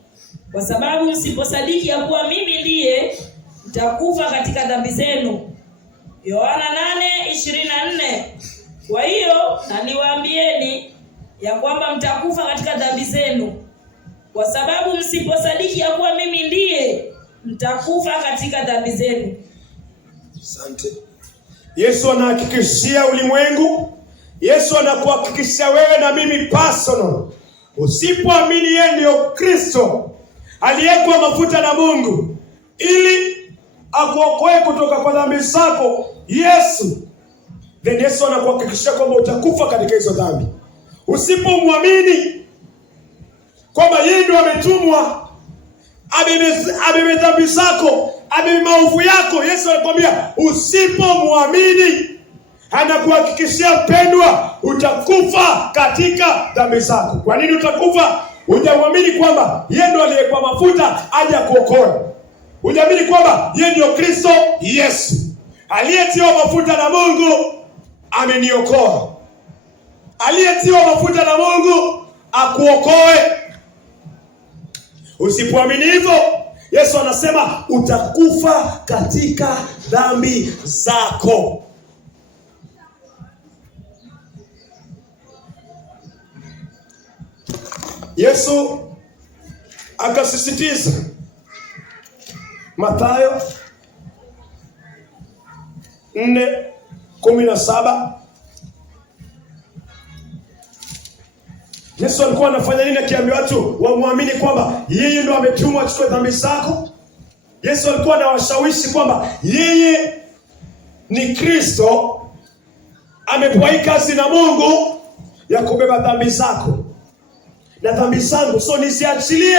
kwa sababu msiposadiki ya kuwa mimi ndiye, mtakufa katika dhambi zenu. Yohana 8:24. Kwa hiyo naliwaambieni ya kwamba mtakufa katika dhambi zenu, kwa sababu msiposadiki ya kuwa mimi ndiye, mtakufa katika dhambi zenu. Asante. Yesu anahakikishia ulimwengu, Yesu anakuhakikishia wewe na mimi personal. Usipoamini yeye ndio Kristo aliyekuwa mafuta na Mungu ili akuokoe kutoka kwa dhambi zako, Yesu, then Yesu anakuhakikishia kwamba utakufa katika hizo dhambi. Usipomwamini kwamba yeye ndio ametumwa abebe dhambi zako, abebe maovu yako, Yesu anakuambia usipomwamini, anakuhakikishia mpendwa, utakufa katika dhambi zako. Kwa nini utakufa? Hujamwamini kwamba yeye ndio aliyekuwa mafuta aje kuokoa. Hujamini kwamba yeye ndio Kristo Yesu aliyetiwa mafuta na Mungu ameniokoa. Aliyetiwa mafuta na Mungu akuokoe. Usipoamini hivyo, Yesu anasema utakufa katika dhambi zako. Yesu akasisitiza, Mathayo 4:17, Yesu alikuwa anafanya nini akiambia watu wamwamini kwamba yeye ndo ametumwa achukue dhambi zako? Yesu alikuwa anawashawishi kwamba yeye ni Kristo, amepewa hii kazi na Mungu ya kubeba dhambi zako na dhambi zangu, so nisiachilie.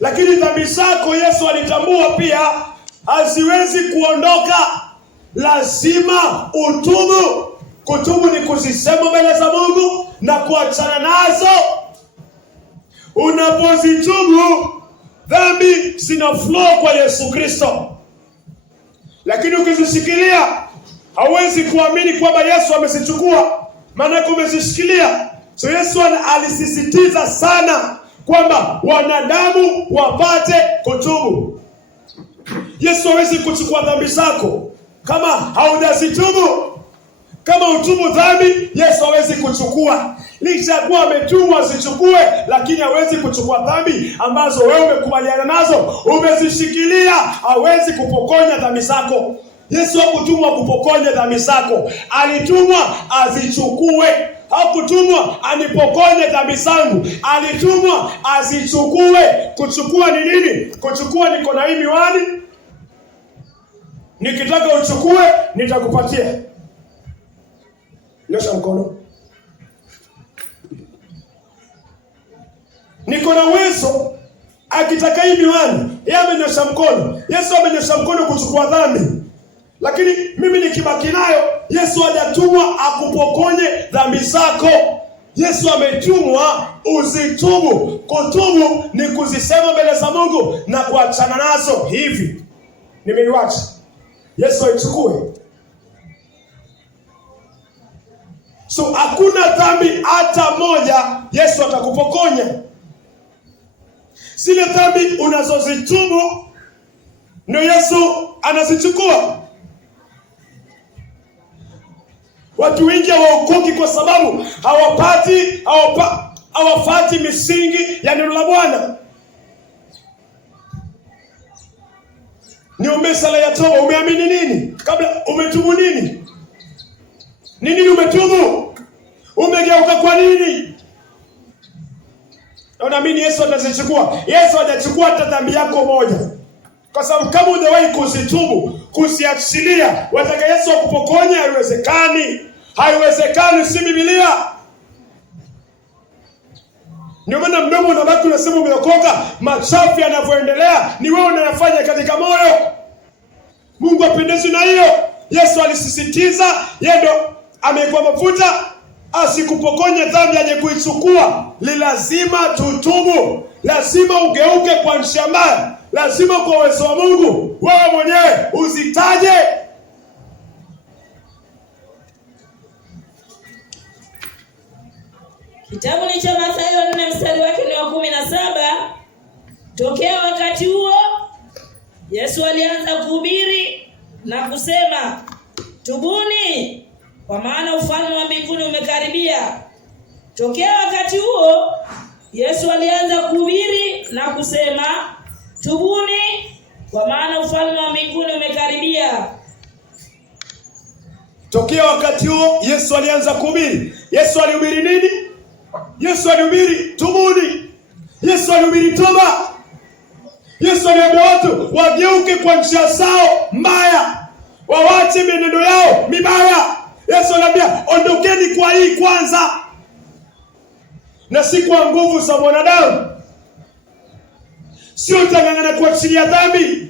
Lakini dhambi zako Yesu alitambua pia haziwezi kuondoka, lazima utubu. Kutubu ni kuzisema mbele za Mungu na kuachana nazo. Unapozitubu, dhambi zina flow kwa Yesu Kristo. Lakini ukizishikilia, hauwezi kuamini kwamba Yesu amezichukua, maana umezishikilia. So Yesu alisisitiza sana kwamba wanadamu wapate kutubu. Yesu hawezi kuchukua dhambi zako kama haujazitubu. Kama utubu dhambi, Yesu hawezi kuchukua. Licha kuwa ametumwa zichukue, lakini hawezi kuchukua dhambi ambazo wewe umekubaliana nazo, umezishikilia. Hawezi kupokonya dhambi zako. Yesu hakutumwa kupokonya dhambi zako, alitumwa azichukue. Hakutumwa anipokonye dhambi zangu, alitumwa azichukue. Kuchukua ni nini? Kuchukua, niko na hii miwani, nikitaka uchukue nitakupatia. Nyosha mkono. Niko na uwezo, akitaka hii miwani, yeye amenyosha mkono. Yesu amenyosha mkono kuchukua dhambi. Lakini mimi nikibaki nayo, Yesu hajatumwa akupokonye dhambi zako. Yesu ametumwa uzitubu. Kutubu ni kuzisema mbele za Mungu na kuachana nazo. Hivi nimeiacha, Yesu aichukue. So hakuna dhambi hata moja Yesu atakupokonya. Zile dhambi unazozitubu ndio Yesu anazichukua. Watu wengi hawaokoki kwa sababu hawafati misingi ya neno la Bwana. Niombe sala ya toba. Umeamini nini? Kabla umetubu nini? Nini umetubu? Umegeuka kwa nini? Na unaamini Yesu atazichukua? Yesu hajachukua hata dhambi yako moja. Kwa sababu kama hujawahi kuzitubu, kuziachilia, wataka Yesu akupokonya? Haiwezekani. Haiwezekani, si Biblia. Ndio maana mdomo unabaki unasema umeokoka, machafu yanavyoendelea ni wewe unayafanya katika moyo. Mungu apendezwi na hiyo. Yesu alisisitiza, yeye ndo amekuwa mafuta asikupokonye dhambi, aje kuichukua. Lazima tutubu. Lazima ugeuke kwa njia mbaya. Lazima kwa uwezo wa Mungu wewe mwenyewe uzitaje. Kitabu ni cha Mathayo 4 mstari wake ni wa 17. Tokea wakati huo Yesu alianza kuhubiri na kusema, tubuni kwa maana ufalme wa mbinguni umekaribia. Tokea wakati huo Yesu alianza kuhubiri na kusema, tubuni kwa maana ufalme wa mbinguni umekaribia. Tokea wakati huo Yesu alianza kuhubiri. Yesu alihubiri nini? Yesu alihubiri tubuni. Yesu alihubiri toba. Yesu aliambia watu wageuke kwa njia zao mbaya, wawache mienendo yao mibaya. Yesu aliambia ondokeni kwa hii kwanza, na si kwa nguvu za mwanadamu. Sio utangangana kuachilia dhambi,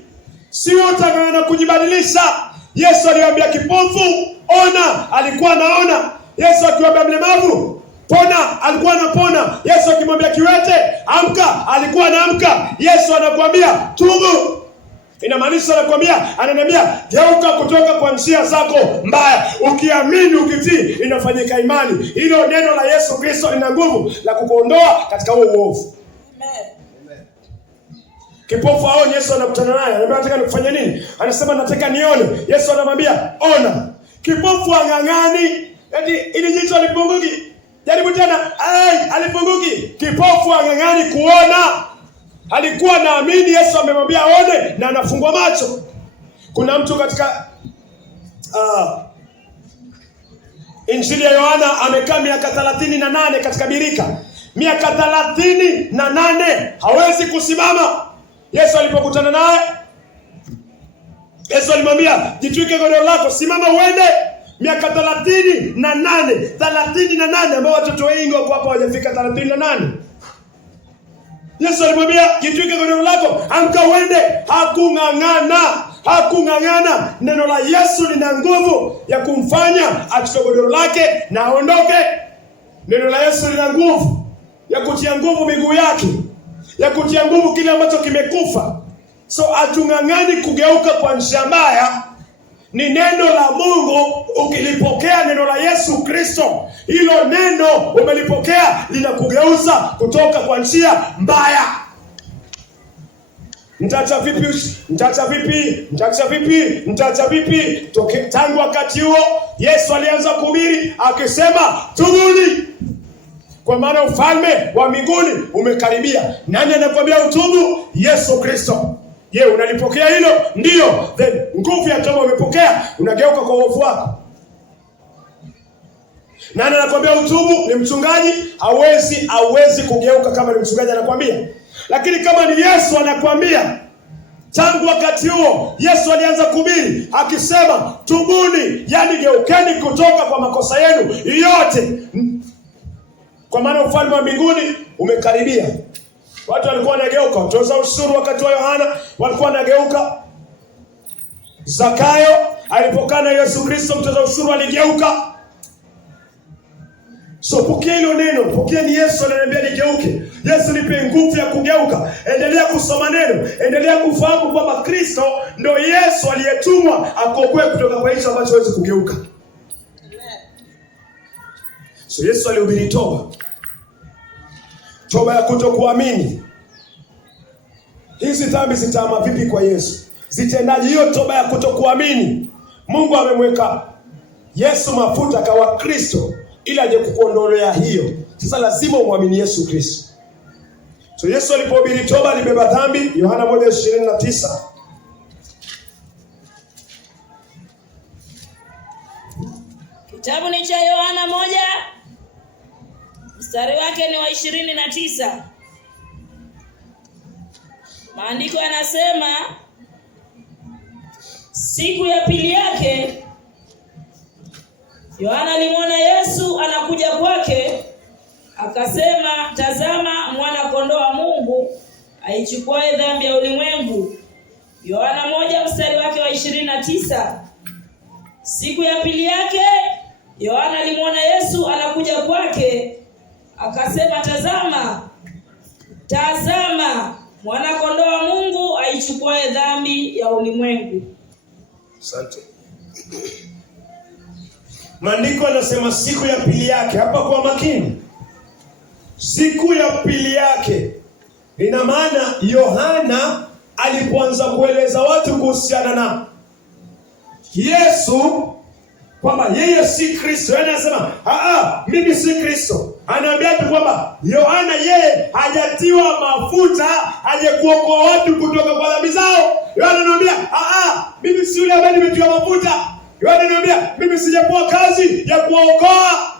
sio utangangana kujibadilisha. Yesu aliambia kipofu ona, alikuwa anaona. Yesu akiwaambia mlemavu pona, alikuwa anapona. Yesu akimwambia kiwete amka, alikuwa anaamka. Yesu anakuambia tubu. Inamaanisha ananiambia geuka kutoka kwa njia zako mbaya. Ukiamini, ukitii, inafanyika imani. Hilo neno la Yesu Kristo lina nguvu la kukuondoa katika huo uovu. Amen. Kipofu aone, Yesu anakutana naye. Anamwambia nataka nikufanye nini? Anasema nataka nione. Yesu anamwambia ona. Kipofu ang'ang'ani, eti ili jicho lipunguki. Jaribu tena, alipunguki. Kipofu ang'ang'ani kuona. Alikuwa naamini Yesu amemwambia aone na anafungua macho. Kuna mtu katika Injili ya Yohana amekaa miaka 38 katika birika. Miaka 38 hawezi kusimama. Yesu alipokutana naye, Yesu alimwambia, jitwike godoro lako, simama uende. Miaka 38 ambao watoto wengi wako hapa hawajafika 38. Yesu alimwambia, jitwike godoro lako, amka uende. Hakung'ang'ana. Neno la Yesu lina nguvu ya kumfanya achukue godoro lake na aondoke. Neno la Yesu lina nguvu ya kutia nguvu miguu yake, ya kutia nguvu kile ambacho kimekufa. So hatung'ang'ani kugeuka kwa njia mbaya. Ni neno la Mungu. Ukilipokea neno la Yesu Kristo, hilo neno umelipokea linakugeuza kutoka kwa njia mbaya. Mtaacha vipi? Tangu wakati huo Yesu alianza kuhubiri akisema, tubuni, kwa maana ufalme wa mbinguni umekaribia. Nani anakuambia utubu? Yesu Kristo. Je, unalipokea hilo? Ndio. Then nguvu ya toba umepokea, unageuka kwa uovu wako. Nani anakuambia utubu? Ni mchungaji. Hawezi kugeuka kama ni mchungaji anakuambia. Lakini kama ni Yesu anakuambia, tangu wakati huo Yesu alianza kuhubiri akisema, tubuni, yani geukeni kutoka kwa makosa yenu yote, kwa maana ufalme wa mbinguni umekaribia. Watu walikuwa wanageuka. Watoza ushuru wakati wa Yohana walikuwa wanageuka. Zakayo alipokaa na Yesu Kristo, mtoza ushuru aligeuka. So pokea hilo neno. Pokea ni Yesu ananiambia nigeuke. Yesu nipe nguvu ya kugeuka. Endelea kusoma neno. Endelea kufahamu kwamba Kristo ndo Yesu aliyetumwa akuokoe kutoka kwa hicho ambacho hawezi kugeuka. So Yesu alihubiri toba. Toba ya kutokuamini. Hizi dhambi zitaama vipi kwa Yesu? Zitendaje hiyo toba ya kutokuamini? Mungu amemweka Yesu mafuta kawa Kristo ili aje kukuondolea hiyo. Sasa lazima umwamini Yesu Kristo. So Yesu alipohubiri toba alibeba dhambi. Yohana 1:29. Kitabu ni cha Yohana 1, mstari wake ni wa 29. Maandiko yanasema, siku ya pili yake Yohana alimwona Yesu anakuja kwake, akasema, tazama mwana kondoo wa Mungu aichukuaye dhambi ya ulimwengu. Yohana 1 mstari wake wa 29. Siku ya pili yake Yohana alimwona Yesu anakuja kwake, akasema, tazama mwana kondoo wa Mungu aichukuaye dhambi ya ulimwengu. Asante. Maandiko yanasema siku ya pili yake. Hapa kwa makini, siku ya pili yake ina maana Yohana alipoanza kueleza watu kuhusiana na Yesu kwamba yeye si Kristo, yeye anasema mimi si Kristo. Anaambia tu kwamba Yohana yeye hajatiwa mafuta aje kuokoa watu kutoka kwa dhambi zao. Yohana anamwambia mimi si yule ambaye nimetiwa mafuta. Yohana anamwambia mimi sijapewa kazi ya kuokoa.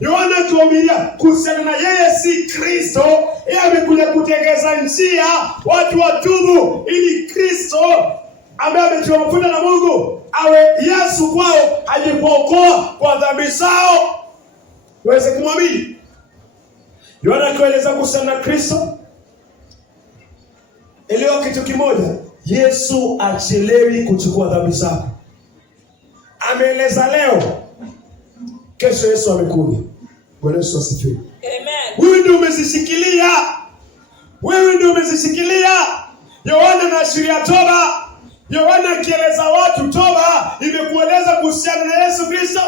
Yohana tuhubiria kuhusiana na yeye si Kristo. Yeye amekuja kutengeza njia watu watubu, ili Kristo ambaye ametiwa mafuta na Mungu awe Yesu kwao, aje kuokoa kwa dhambi zao waweze kumwamini. Yohana akaeleza kuhusiana na Kristo. Elewa kitu kimoja, Yesu achelewi kuchukua dhambi zako. Ameeleza leo, kesho Yesu amekuja. Bwana Yesu asifiwe. Amen. Wewe ndio umezishikilia. Yohana anaashiria toba. Yohana akieleza watu toba, imekueleza kuhusiana na Yesu Kristo.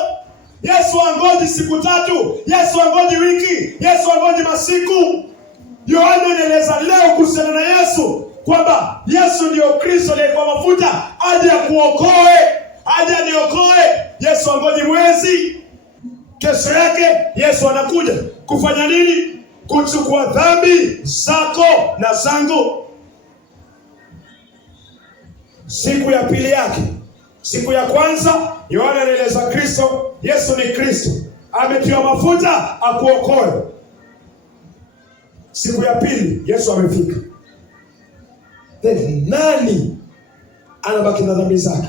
Yesu angoji siku 3, Yesu angoji wiki, Yesu angoji masiku. Yohana anaeleza leo kuhusiana na Yesu kwamba Yesu ndio Kristo aliyekuwa mafuta aje kuokoe, aje aniokoe. Yesu angoji mwezi, kesho yake Yesu anakuja kufanya nini? Kuchukua dhambi zako na zangu. Siku ya pili yake. Siku ya kwanza Yohana anaeleza Kristo, Yesu ni Kristo. ametiwa mafuta akuokoe. Siku ya pili Yesu amefika. Then nani anabaki na dhambi zake?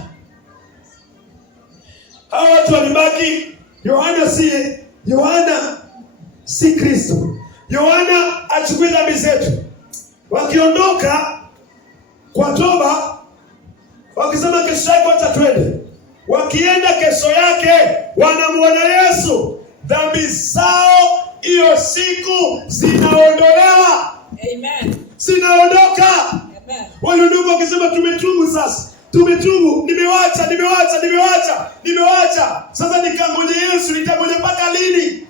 Hawa watu walibaki. Yohana si Kristo. Yohana achukue dhambi zetu. Wakiondoka kwa toba, wakisema kesho yake wacha twende. Wakienda kesho yake wanamuona Yesu. Dhambi zao hiyo siku zinaondolewa. Amen. Zinaondoka. Amen. Wale ndugu wakisema tumetubu sasa. Tumetubu, nimewacha. Sasa nikangoje Yesu, nitangoje mpaka lini?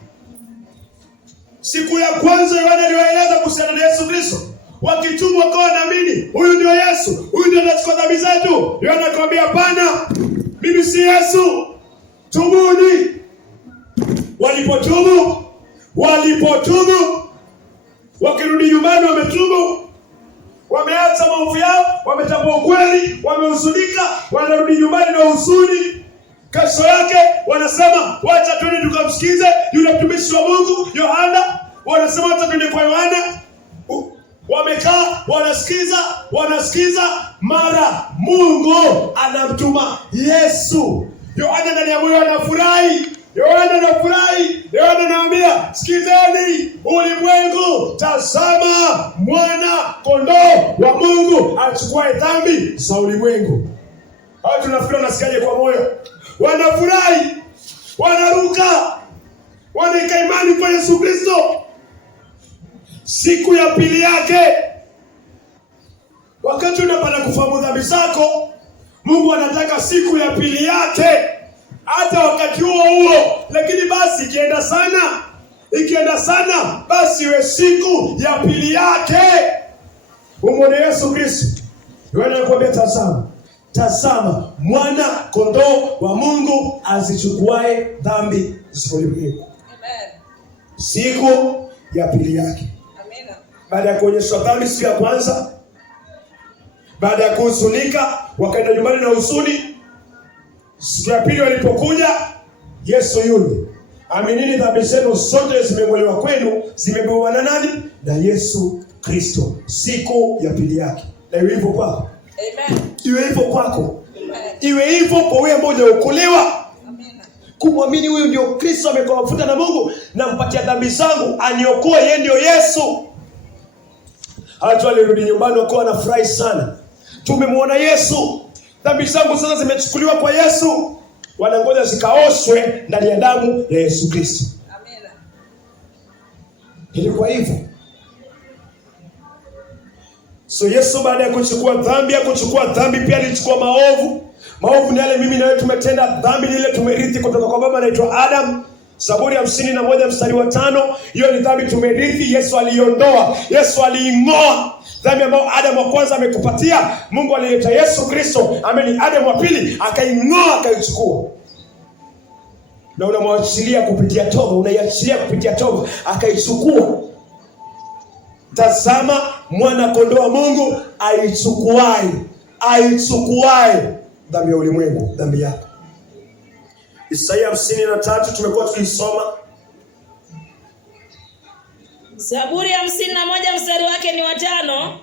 Siku ya kwanza Yohana aliwaeleza kuhusiana na Yesu Kristo. Wakitubu wakawa wanaamini, huyu ndio Yesu, huyu ndio anachukua dhambi zetu. Yohana akamwambia, hapana, mimi si Yesu. Tubuni. Walipotubu, wakirudi nyumbani wametubu, wameacha maovu yao, wametambua ukweli, wamehuzunika, wanarudi nyumbani na huzuni. Kesho yake wanasema wacha twende tukamsikize yule mtumishi wa Mungu Yohana. Wanasema wacha twende kwa Yohana. Wamekaa wanasikiza, mara Mungu anamtuma Yesu. Yohana ndani ya moyo anafurahi. Yohana anaambia, sikizeni ulimwengu, tazama mwana kondoo wa Mungu achukue dhambi za ulimwengu. Hao tunafikiri wanasikiaje kwa moyo? Wanafurahi, wanaruka, wanaika imani kwa Yesu Kristo. Siku ya pili yake, wakati unapata kufahamu dhambi zako, Mungu anataka siku ya pili yake, hata wakati huo, lakini basi ikienda sana, basi iwe siku ya pili yake. Umwone Yesu Kristo. Yohana anakuambia, tazama mwana kondoo wa Mungu azichukuae dhambi za ulimwengu. Amen. Siku ya pili yake. Amen. Baada ya kuonyeshwa dhambi siku ya kwanza, baada ya kuhuzunika, wakaenda nyumbani na huzuni. Siku ya pili walipokuja, Yesu yule, aminini dhambi zenu zote zimeng'olewa kwenu, zimebebwa na nani? Na Yesu Kristo. Siku ya pili yake. Na iwe hivyo kwako. Amen. Iwe hivyo kwako. Amen. Iwe hivyo kwa wewe ambaye hujaokolewa. Amen. Kumwamini huyu ndio Kristo, amekuwa mafuta na Mungu, na mpatia dhambi zangu aniokoe, yeye ndio Yesu. Hata walirudi nyumbani wakawa wanafurahi sana. Tumemwona Yesu. Dhambi zangu sasa zimechukuliwa kwa Yesu. Wanangoja zikaoshwe ndani ya damu ya Yesu Kristo. Amen. Ilikuwa hivyo. So Yesu baada ya kuchukua dhambi pia alichukua maovu. Maovu ni yale mimi na wewe tumetenda. Dhambi ni ile tumerithi kutoka kwa baba anaitwa Adam. Zaburi 51 mstari wa 5. Hiyo ni dhambi tumerithi. Yesu aliondoa. Yesu aliing'oa dhambi ambayo Adam wa kwanza amekupatia. Mungu alileta Yesu Kristo, ameni Adam wa pili, akaing'oa, akaichukua. Na unamwachilia kupitia toba, unaiachilia kupitia toba, akaichukua. Tazama mwana kondoo wa Mungu aichukuae dhambi ya ulimwengu, dhambi yako. Isaya 53 tumekuwa tukisoma. Zaburi 51 mstari wake ni wa 5.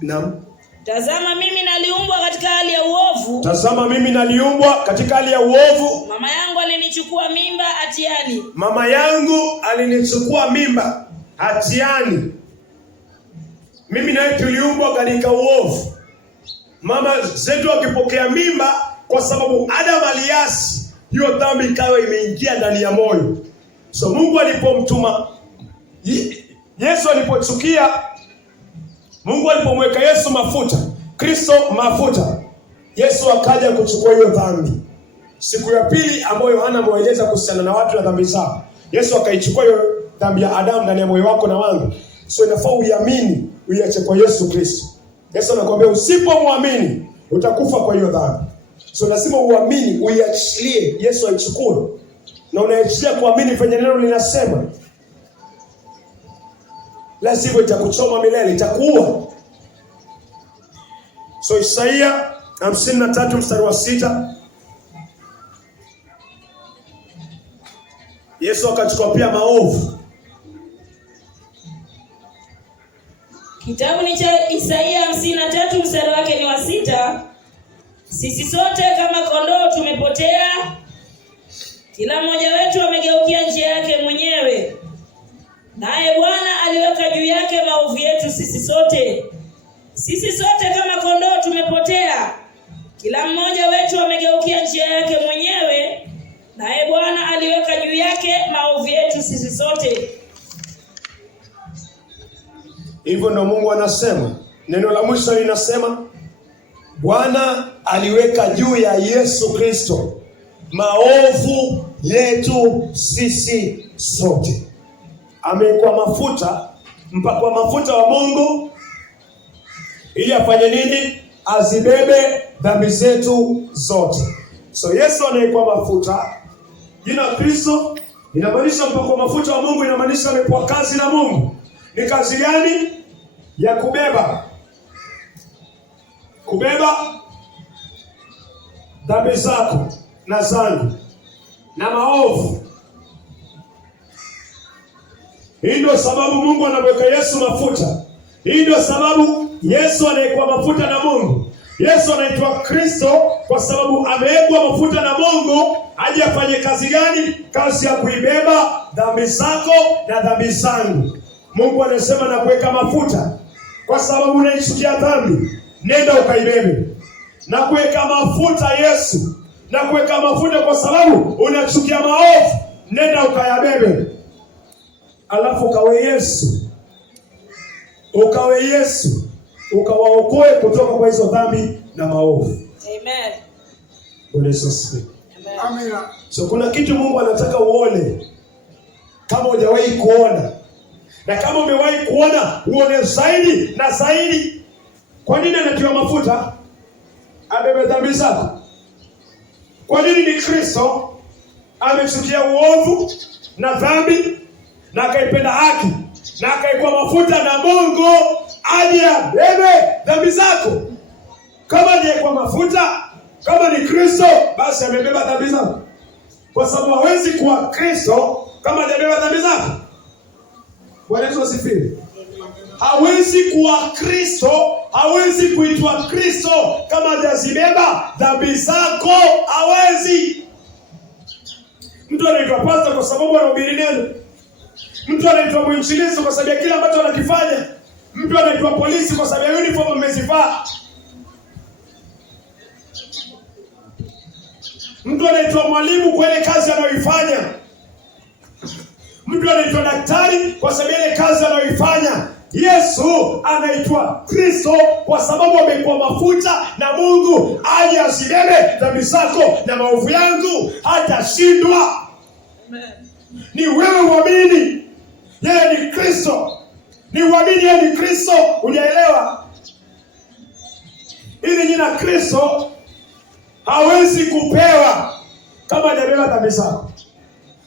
Naam. Tazama mimi naliumbwa katika hali ya uovu. Mama yangu alinichukua mimba hatiani. Mimi naye tuliumbwa katika uovu. Mama zetu wakipokea mimba, kwa sababu Adam aliasi, hiyo dhambi ikawa imeingia ndani ya moyo. So Mungu alipomtuma Yesu, alipochukia Mungu alipomweka Yesu mafuta, Kristo mafuta, Yesu akaja kuchukua hiyo dhambi. Siku ya pili ambayo Yohana ameeleza kuhusiana na watu na dhambi zao, Yesu akaichukua hiyo dhambi ya Adamu ndani ya moyo wako na wangu. So inafaa uiamini, uiache kwa Yesu Kristo. Yesu anakuambia usipomwamini utakufa kwa hiyo dhambi. So lazima uamini, uiachilie Yesu aichukue. Na unaachilia kuamini venye neno linasema. Lazima itakuchoma milele, itakuua. So Isaya 53 mstari wa 6. Yesu akachukua pia maovu. Kitabu ni cha Isaia 53 mstari wake ni wa 6. Sisi sote kama kondoo tumepotea, kila mmoja wetu amegeukia njia yake mwenyewe, naye Bwana aliweka juu yake maovu yetu sisi sote. Sisi sote kama kondoo tumepotea, kila mmoja wetu amegeukia njia yake mwenyewe, naye Bwana aliweka juu yake maovu yetu sisi sote. Hivyo ndo Mungu anasema. Neno la mwisho linasema Bwana aliweka juu ya Yesu Kristo maovu yetu sisi sote. Amekuwa mafuta, mpakwa mafuta wa Mungu ili afanye nini? Azibebe dhambi zetu zote. So Yesu anaikuwa mafuta. Jina Kristo inamaanisha mpakwa mafuta wa Mungu, inamaanisha amepewa kazi na Mungu. Ni kazi gani? Ya kubeba dhambi zako na zangu na maovu. Hii ndio sababu Mungu anaweka Yesu mafuta. Hii ndio sababu Yesu anaikuwa mafuta na Mungu. Yesu anaitwa Kristo kwa sababu amewekwa mafuta na Mungu. Aje afanye kazi gani? Kazi ya kuibeba dhambi zako na dhambi zangu. Mungu anasema na kuweka mafuta kwa sababu unaichukia dhambi, nenda ukaibebe. Na kuweka mafuta Yesu, na kuweka mafuta kwa sababu unachukia maovu, nenda ukayabebe. Alafu ukawe Yesu, ukawaokoe kutoka kwa hizo dhambi na maovu. Amen. Bwana Yesu asifiwe. Amen. So kuna kitu Mungu anataka uone kama hujawahi kuona. Na kama umewahi kuona, uone zaidi na zaidi. Kwa nini anatiwa mafuta? Abebe dhambi zako. Kwa nini ni Kristo amechukia uovu na dhambi na akaipenda haki na akaikuwa mafuta na Mungu aje abebe dhambi zako? Kama ni kwa mafuta, kama ni Kristo, basi amebeba dhambi zako. Kwa sababu hawezi kuwa Kristo kama hajabeba dhambi zako. Bwana Yesu asifiwe. Hawezi kuwa Kristo, hawezi kuitwa Kristo kama hajazibeba dhambi zako. Hawezi. Mtu anaitwa pastor kwa sababu anahubiri neno. Mtu anaitwa mwinjilisti kwa sababu ya kile ambacho anakifanya. Mtu anaitwa polisi kwa sababu ya uniform amezivaa. Mtu anaitwa mwalimu kwa ile kazi anayoifanya. Mtu anaitwa daktari kwa sababu ile kazi anayoifanya. Yesu anaitwa Kristo kwa sababu amekuwa mafuta na Mungu aje asibebe dhambi zako na maovu yangu, hatashindwa. Ni wewe uamini yeye ni Kristo. Ni uamini yeye ni Kristo. Unaelewa? Ili jina Kristo hawezi kupewa kama hajabeba dhambi zako.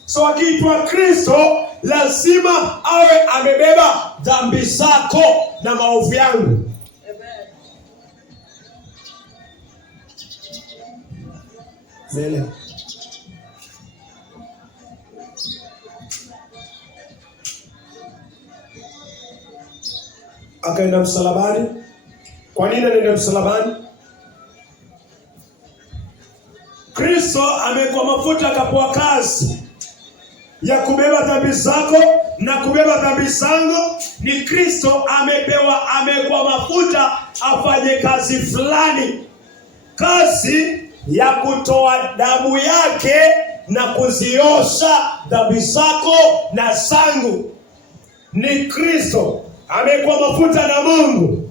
So akiitwa Kristo lazima awe amebeba dhambi zako na maovu yangu. Amen. Akaenda msalabani. Kwa nini anaenda msalabani? Kristo amekuwa mafuta, akapewa kazi ya kubeba dhambi zako na kubeba dhambi zangu. Ni Kristo amekuwa mafuta afanye kazi fulani, kazi ya kutoa damu yake na kuziosha dhambi zako na zangu. Ni Kristo amekuwa mafuta na Mungu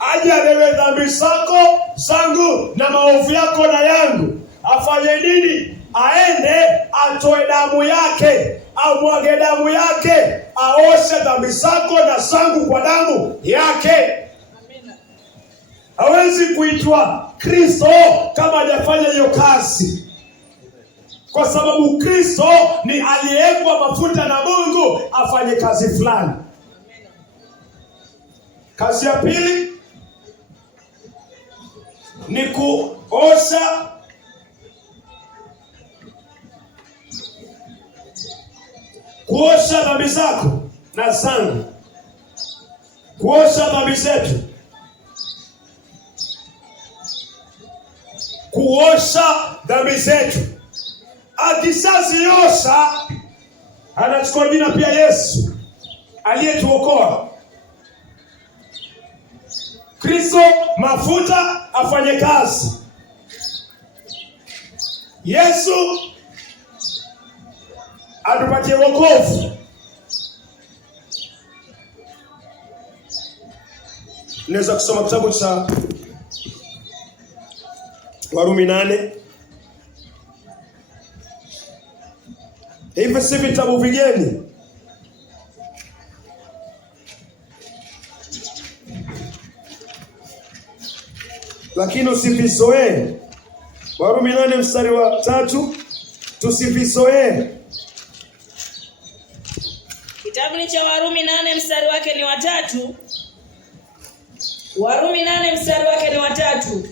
aje abebe dhambi zako, zangu na maovu yako na yangu. Afanye nini? Aende atoe damu yake, amwage damu yake, aoshe dhambi zako na zangu kwa damu yake. Amina. Hawezi kuitwa Kristo kama hajafanya hiyo kazi. Kwa sababu Kristo ni aliyewekwa mafuta na Mungu afanye kazi fulani. Amina. Kazi ya pili ni kuosha kuosha dhambi zako na zangu, kuosha dhambi zetu, kuosha dhambi zetu. Akisaziosha anachukua jina pia Yesu aliyetuokoa. Kristo mafuta afanye kazi. Yesu atupatie wokovu. Naweza kusoma kitabu cha Warumi 8. Hivi si vitabu vigeni. Lakini usivizoee. Warumi 8 mstari wa 3, tusivizoee. Kitabu ni cha Warumi 8 mstari wake ni wa 3. Warumi 8 mstari wake ni wa 3.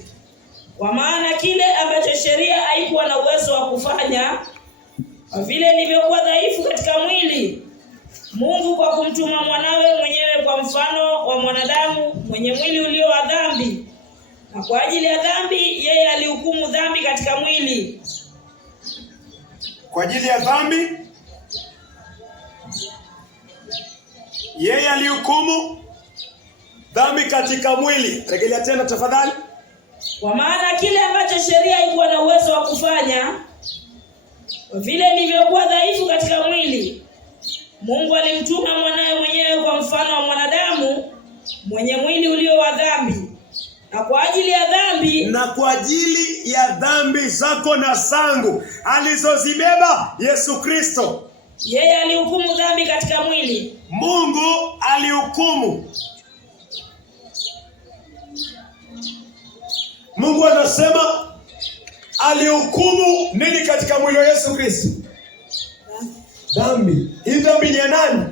Kwa maana kile ambacho sheria haikuwa na uwezo wa kufanya, kwa vile ilivyokuwa dhaifu katika mwili, Mungu kwa kumtuma mwanawe mwenyewe kwa mfano wa mwanadamu mwenye mwili ulio wa dhambi, na kwa ajili ya dhambi yeye alihukumu dhambi katika mwili. Kwa ajili ya dhambi yeye alihukumu dhambi katika mwili. Rejelea tena tafadhali. Kwa maana kile ambacho sheria haikuwa na uwezo wa kufanya, kwa vile ilivyokuwa dhaifu katika mwili, Mungu alimtuma mwanawe mwenyewe kwa mfano wa mwanadamu mwenye mwili ulio wa dhambi, na kwa ajili ya dhambi zako na zangu alizozibeba Yesu Kristo, yeye alihukumu dhambi katika mwili. Mungu alihukumu. Mungu anasema alihukumu nini katika mwili wa Yesu Kristo? Dhambi. Hii dhambi ni ya nani?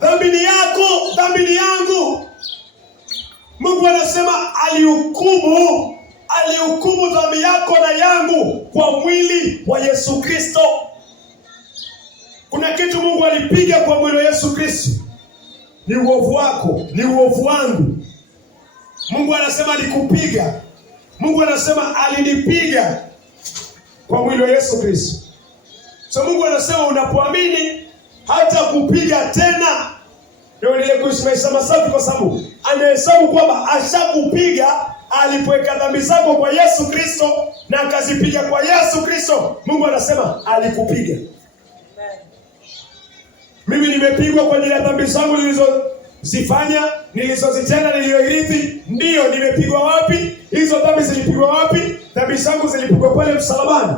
Dhambi ni yako, dhambi ni yangu. Mungu anasema alihukumu dhambi yako na yangu kwa mwili wa Yesu Kristo. Kuna kitu Mungu alipiga kwa mwili wa Yesu Kristo. Ni uovu wako, ni uovu wangu. Mungu anasema alikupiga. Mungu anasema alinipiga kwa mwili wa Yesu Kristo. So Mungu anasema unapoamini hata kupiga tena. Ndio ile kuishi masafi, kwa sababu anahesabu kwamba ashakupiga alipoweka dhambi zako kwa Yesu Kristo na akazipiga kwa Yesu Kristo. Mungu anasema alikupiga. Mimi nimepigwa kwa ajili ya dhambi zangu nilizozifanya, nilizozitenda, niliyoirithi. Ndio nimepigwa. Wapi? Hizo dhambi zilipigwa wapi? Dhambi zangu zilipigwa pale msalabani.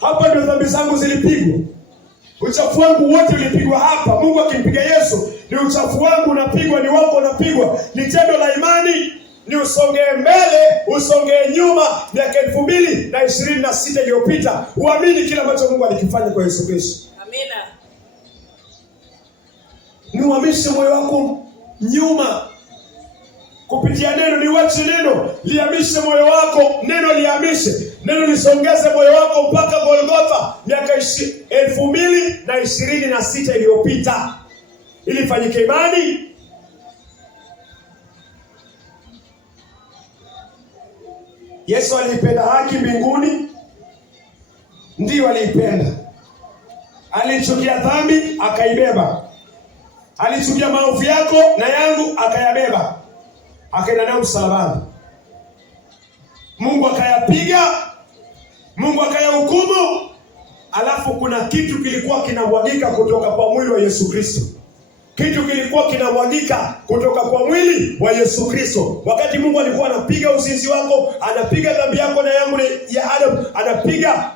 Hapa ndio dhambi zangu zilipigwa. Uchafu wangu wote ulipigwa hapa. Mungu akimpiga Yesu, ni uchafu wangu unapigwa, ni wako unapigwa. Ni tendo la imani, ni usongee mbele, usongee nyuma. Miaka 2026 iliyopita, uamini kile ambacho Mungu alikifanya kwa Yesu Kristo. Amina. Niuhamishe moyo wako nyuma kupitia neno. Niwache neno lihamishe moyo wako. Neno lihamishe, neno lisongeze moyo wako mpaka Golgotha. Miaka 2026 iliyopita ilifanyika imani. Yesu aliipenda haki mbinguni. Ndiyo aliipenda. Alichukia dhambi akaibeba. Alichukia maovu yako na yangu akayabeba. Akaenda nayo msalabani. Mungu akayapiga. Mungu akayahukumu. Alafu kuna kitu kilikuwa kinamwagika kutoka kwa mwili wa Yesu Kristo. Kitu kilikuwa kinamwagika kutoka kwa mwili wa Yesu Kristo. Wakati Mungu alikuwa anapiga uzinzi wako, anapiga dhambi yako na yangu ya Adam, anapiga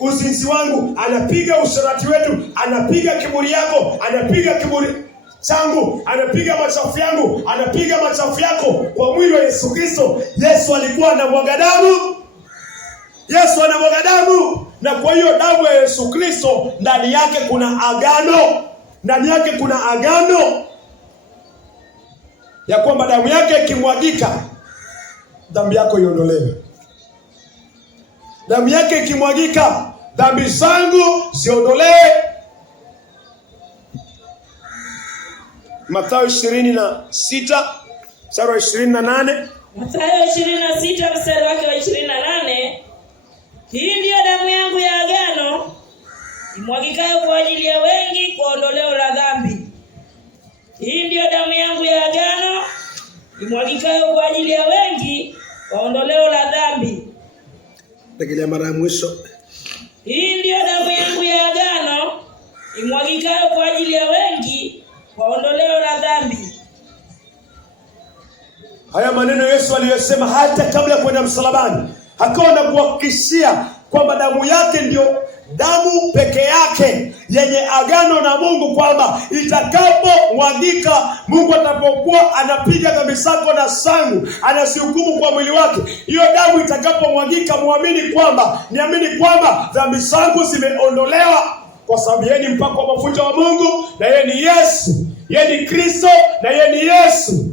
uzinzi wangu, anapiga usherati wetu, anapiga kiburi yako, anapiga kiburi changu, anapiga machafu yangu, anapiga machafu yako kwa mwili wa Yesu Kristo. Yesu alikuwa anamwaga damu. Yesu anamwaga damu, na kwa hiyo damu ya Yesu Kristo ndani yake kuna agano. Ndani yake kuna agano ya kwamba damu yake ikimwagika dhambi yako iondolewe. Damu yake ikimwagika dhambi zangu ziondolewe. Mathayo 26 mstari wa 28. Mathayo 26 mstari wake wa 28. Hii ndiyo damu yangu ya agano imwagikayo kwa ajili ya wengi kwa ondoleo la dhambi. Hii ndiyo damu yangu ya agano imwagikayo kwa ajili ya wengi kwa ondoleo la dhambi. Rejelea mara ya mwisho. Hii ndiyo damu yangu ya agano imwagikayo kwa ajili ya wengi kwa ondoleo la dhambi. Haya maneno Yesu aliyosema hata kabla ya kwenda msalabani, akawa anakuhakikishia kwamba damu yake ndio damu peke yake yenye agano na Mungu, kwamba itakapomwagika, Mungu atapokuwa anapiga dhambi zako na zangu, anasihukumu kwa mwili wake. Hiyo damu itakapomwagika, niamini kwamba dhambi zangu zimeondolewa, kwa sababu yeye ni mpako wa mafuta wa Mungu, na yeye ni Yesu. Yeye ni Kristo na yeye ni Yesu.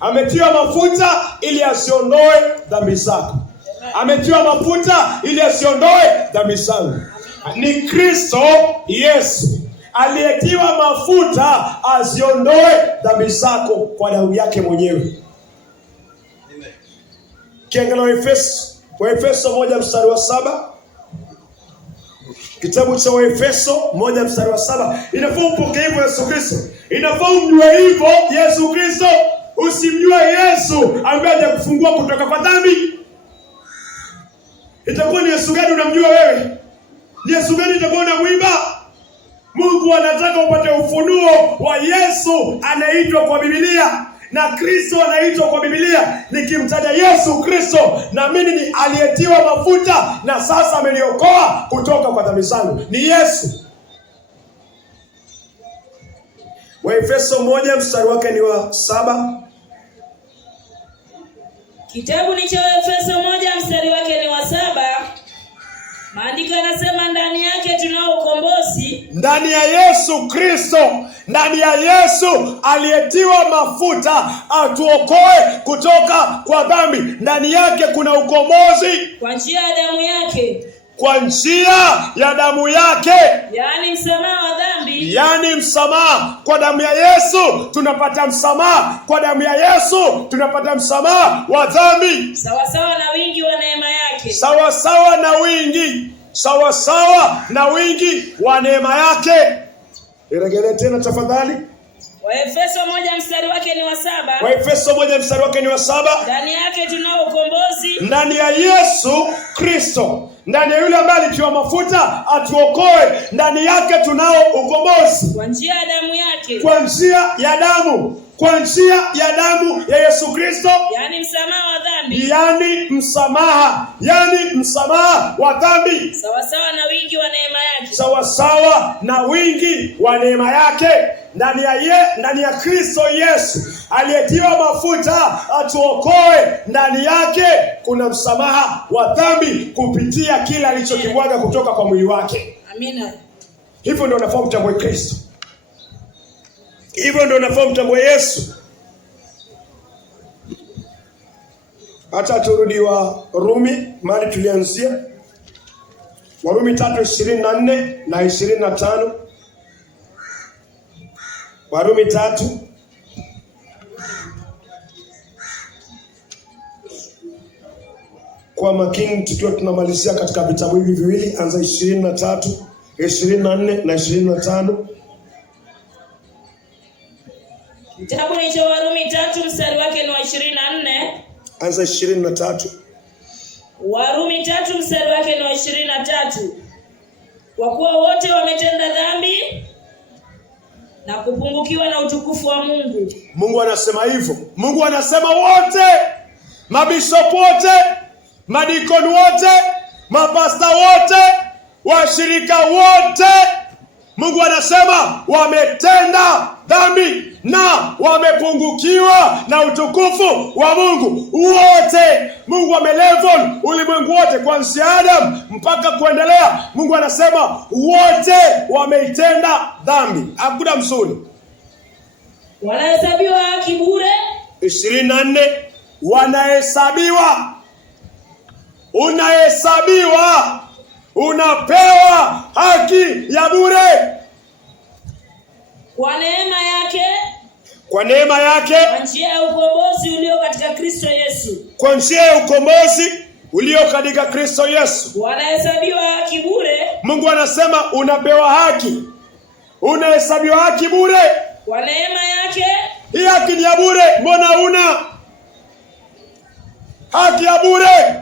Ametiwa mafuta ili asiondoe dhambi zako. Ametiwa mafuta ili asiondoe dhambi zangu. Ni Kristo Yesu aliyetiwa mafuta asiondoe dhambi zako kwa damu yake mwenyewe. Kiangalia Waefeso 1 mstari wa 7. Kitabu cha Waefeso 1 mstari wa 7. Inafaa upokee hivyo Yesu Kristo. Inafaa umjue hivyo Yesu Kristo. Usimjue Yesu ambaye hajakufungua kutoka kwa dhambi. Itakuwa ni Yesu gani unamjua wewe? Ni Yesu gani itakuwa unamwimba? Mungu anataka upate ufunuo wa Yesu anaitwa kwa Biblia na Kristo anaitwa kwa Biblia. Nikimtaja Yesu Kristo, naamini ni aliyetiwa mafuta na sasa ameniokoa kutoka kwa dhambi zangu. Ni Yesu. Waefeso 1 mstari wake ni wa 7. Kitabu ni cha Waefeso 1 mstari wake ni wa 7. Maandiko yanasema ndani yake tunao ukombozi. Ndani ya Yesu Kristo, ndani ya Yesu aliyetiwa mafuta atuokoe kutoka kwa dhambi. Ndani yake kuna ukombozi kwa njia ya damu yake. Kwa njia ya damu yake, yaani msamaha wa dhambi. Yaani msamaha kwa damu ya Yesu tunapata msamaha. Kwa damu ya Yesu tunapata msamaha wa dhambi. Sawasawa na wingi wa neema yake. Sawasawa na wingi wa neema yake. Iregelee tena tafadhali. Waefeso 1 mstari wake ni wa 7. Waefeso 1 mstari wake ni wa 7. Ndani yake tunao ukombozi. Ndani ya Yesu Kristo, ndani ya yule ambaye alitiwa mafuta atuokoe, ndani yake tunao ukombozi kwa njia ya damu yake. Kwa njia ya damu. Kwa njia ya damu ya Yesu Kristo, yaani msamaha wa dhambi. Yaani msamaha wa dhambi. Sawasawa na wingi wa neema yake. Sawasawa na wingi wa neema yake. Ndani ya Kristo Yesu aliyetiwa mafuta atuokoe, ndani yake kuna msamaha wa dhambi kupitia kila alichokimwaga kutoka kwa mwili wake. Amina. Hivyo ndio unafaa mtambue Kristo. Hivyo ndio unafaa mtambue Yesu. Hata turudi Warumi mahali tulianzia. Warumi 3:24 na 25. Warumi 3 kwa makini, tukiwa tunamalizia katika vitabu hivi viwili, anza 23, 24 na 25. Kitabu ni cha Warumi 3 mstari wake ni wa 24. Anza 23. Warumi 3 mstari wake ni wa 23. Kwa kuwa wote wametenda dhambi na kupungukiwa na utukufu wa Mungu. Mungu anasema hivyo. Mungu anasema wote, mabishop wote, madikoni wote, mapasta wote, washirika wote, Mungu anasema wametenda dhambi na wamepungukiwa na utukufu wa Mungu. Wote. Mungu amelevel ulimwengu wote kuanzia Adam mpaka kuendelea. Mungu anasema wote wameitenda dhambi. Hakuna mzuri. Wanahesabiwa haki bure. 24. Wanahesabiwa. Unahesabiwa. Unapewa haki ya bure. Kwa neema yake. Kwa neema yake, kwa njia ya ukombozi ulio katika Kristo Yesu. Kwa njia ya ukombozi ulio katika Kristo Yesu. Wanahesabiwa haki bure. Mungu anasema unapewa haki. Unahesabiwa haki bure. Kwa neema yake. Hii haki ni ya bure. Mbona una haki ya bure?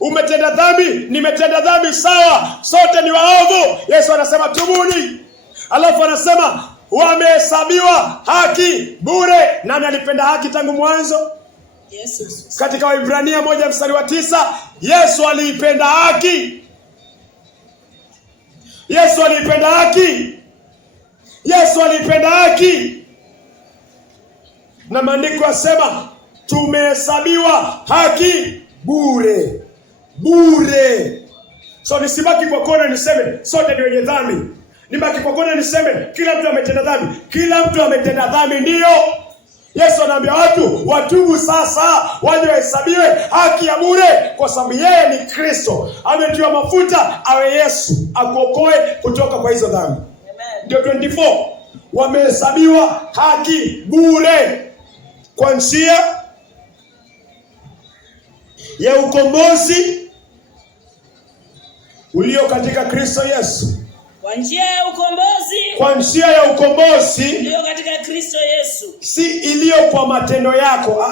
Umetenda dhambi, nimetenda dhambi, sawa, sote ni waovu. Yesu anasema tubuni. Alafu anasema wamehesabiwa haki bure. Nani alipenda haki tangu mwanzo? Yesu. Katika Waebrania 1:9, Yesu aliipenda haki. Yesu aliipenda haki. Yesu aliipenda haki. Na maandiko yasema tumehesabiwa haki bure. Bure. So nisibaki kwa kona niseme sote ni wenye dhambi. Nibaki kwa kona niseme kila mtu ametenda dhambi. Kila mtu ametenda dhambi, ndio. Yesu anaambia watu watubu sasa, waje wahesabiwe haki ya bure, kwa sababu yeye ni Kristo. Ametiwa mafuta awe Yesu akuokoe kutoka kwa hizo dhambi. Amen. Ndio 24. Wamehesabiwa haki bure kwa njia ya ukombozi ulio katika Kristo Yesu. Kwa njia ya ukombozi. Kwa njia ya ukombozi iliyo katika Kristo Yesu. Si iliyo kwa matendo yako.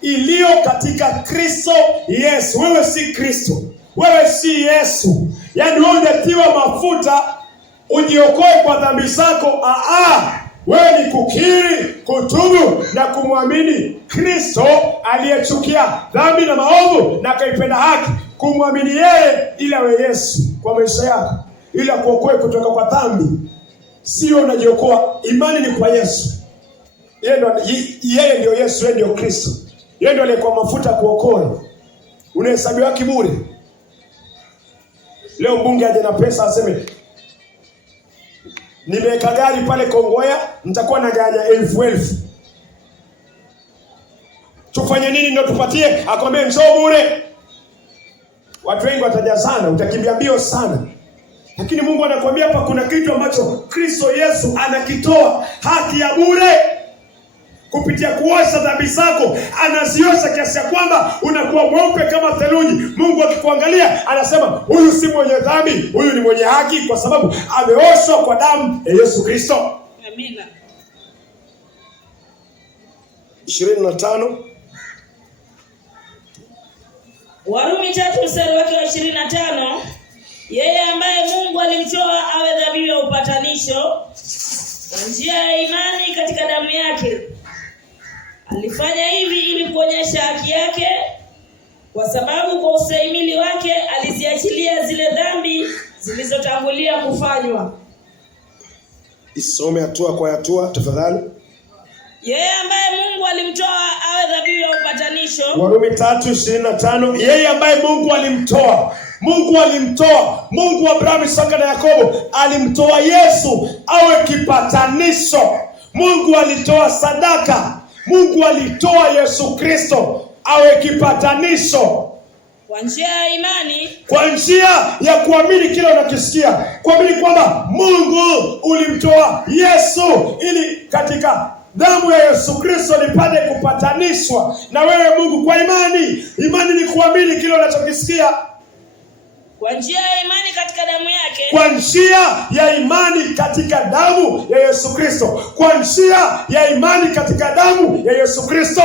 Iliyo katika Kristo Yesu. Wewe si Kristo. Wewe si Yesu. Yaani wewe unatiwa mafuta ujiokoe kwa dhambi zako. Wewe ni kukiri, kutubu na kumwamini Kristo aliyechukia dhambi na maovu na akaipenda haki. Kumwamini yeye ili awe Yesu kwa maisha yako, ili akuokoe kutoka kwa dhambi. Sio unajiokoa. Imani ni kwa Yesu. Yeye ndio Yesu, yeye ndio Kristo. Yeye ndio aliyekuwa mafuta kuokoa. Unahesabiwa haki bure. Leo mbunge aje na pesa aseme nimeweka gari pale Kongoya, nitakuwa na ganya 1000. Tufanye nini ndio tupatie? Akwambie njoo bure. Watu wengi watajazana, utakimbia mbio sana. Lakini Mungu anakuambia hapa kuna kitu ambacho Kristo Yesu anakitoa, haki ya bure. Kupitia kuosha dhambi zako, anaziosha kiasi ya kwamba unakuwa mweupe kama theluji. Mungu akikuangalia anasema huyu si mwenye dhambi, huyu ni mwenye haki, kwa sababu ameoshwa kwa damu ya Yesu Kristo. Amina. 25. Warumi 3:25. Yeye ambaye Mungu alimtoa awe dhabihu ya upatanisho kwa njia ya imani katika damu yake, alifanya hivi ili kuonyesha haki yake, kwa sababu kwa ustahimili wake aliziachilia zile dhambi zilizotangulia kufanywa. Isome hatua kwa hatua tafadhali. Yeye ambaye Mungu alimtoa awe dhabihu ya upatanisho. Warumi 3:25. Yeye ambaye Mungu alimtoa. Mungu wa Abrahamu, Isaka na Yakobo alimtoa Yesu awe kipatanisho. Mungu alitoa sadaka. Mungu alitoa Yesu Kristo awe kipatanisho. Kwa njia ya imani. Kwa njia ya kuamini kile unakisikia. Kuamini kwamba Mungu ulimtoa Yesu ili katika damu ya Yesu Kristo nipate kupatanishwa na wewe Mungu kwa imani. Imani ni kuamini kile unachokisikia. Kwa njia ya imani katika damu yake. Kwa njia ya imani katika damu ya Yesu Kristo. Kwa njia ya imani katika damu ya Yesu Kristo.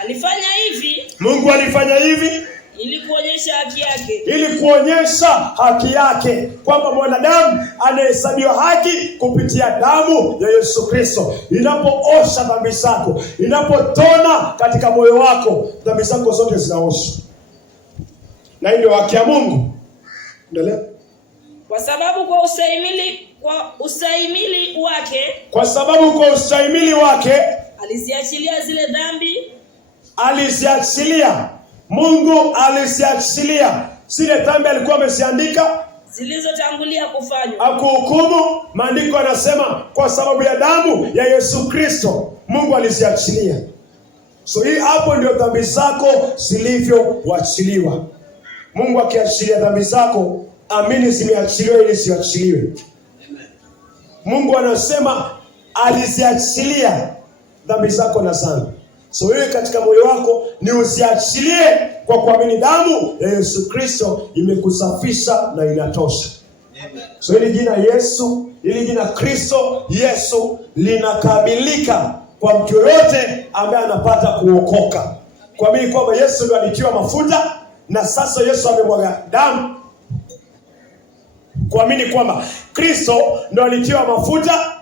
Alifanya hivi. Mungu alifanya hivi ili kuonyesha haki yake. Ili kuonyesha haki yake, kwamba mwanadamu anahesabiwa haki kupitia damu ya Yesu Kristo. Inapoosha dhambi zako, inapotona katika moyo wako, dhambi zako zote zinaoshwa. Na hii ndio haki ya Mungu. Endelea. Kwa sababu kwa ustahimili wake aliziachilia zile dhambi. Mungu aliziachilia zile dhambi alikuwa ameziandika zilizotangulia kufanywa. Akuhukumu. Maandiko yanasema kwa sababu ya damu ya Yesu Kristo Mungu aliziachilia. So hii hapo ndio dhambi zako zilivyoachiliwa. Mungu akiachilia dhambi zako, amini zimeachiliwa ili ziachiliwe. Mungu anasema aliziachilia dhambi zako na sana. So wewe katika moyo wako ni usiachilie kwa kuamini damu ya Yesu Kristo imekusafisha na inatosha. So hili jina Yesu, hili jina Kristo Yesu linakabilika kwa mtu yoyote ambaye anapata kuokoka. Kuamini kwamba Yesu ndiye alitiwa mafuta na sasa Yesu amemwaga damu. Kuamini kwamba Kristo ndiye alitiwa mafuta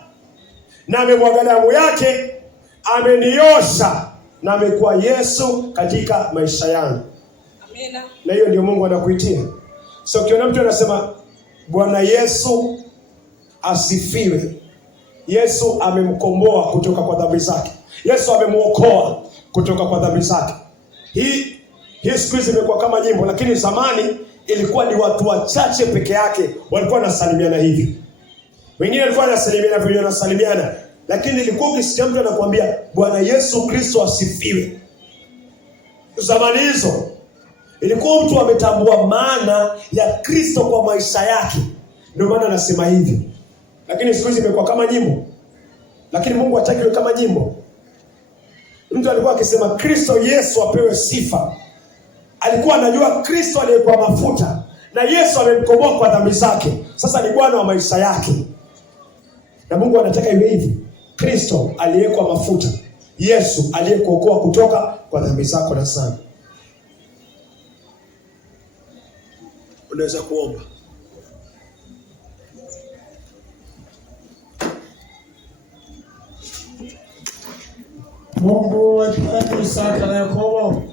na amemwaga damu yake, ameniosha na amekuwa Yesu katika maisha yangu. Amina. Na hiyo ndio Mungu anakuitia. So ukiona mtu anasema Bwana Yesu asifiwe, Yesu amemkomboa kutoka kwa dhambi zake, Yesu amemuokoa kutoka kwa dhambi zake. Hii siku hizi imekuwa kama nyimbo, lakini zamani ilikuwa ni watu wachache peke yake walikuwa wanasalimiana hivi. Wengine walikuwa wanasalimiana vile wanasalimiana, lakini ilikuwa ukisikia mtu anakuambia Bwana Yesu Kristo asifiwe. Zamani hizo ilikuwa mtu ametambua maana ya Kristo kwa maisha yake, ndio maana anasema hivi. Lakini siku hizi imekuwa kama nyimbo. Lakini Mungu hataki iwe kama nyimbo. Mtu alikuwa akisema Kristo Yesu apewe sifa, alikuwa anajua Kristo aliyekuwa mafuta na Yesu amemkomboa kwa dhambi zake, sasa ni Bwana wa maisha yake. Na Mungu anataka iwe hivi. Kristo aliyekuwa mafuta, Yesu aliyekuokoa kutoka kwa dhambi zako na sana. Unaweza kuomba. Mungu wa Ibrahimu, Isaka na Yakobo,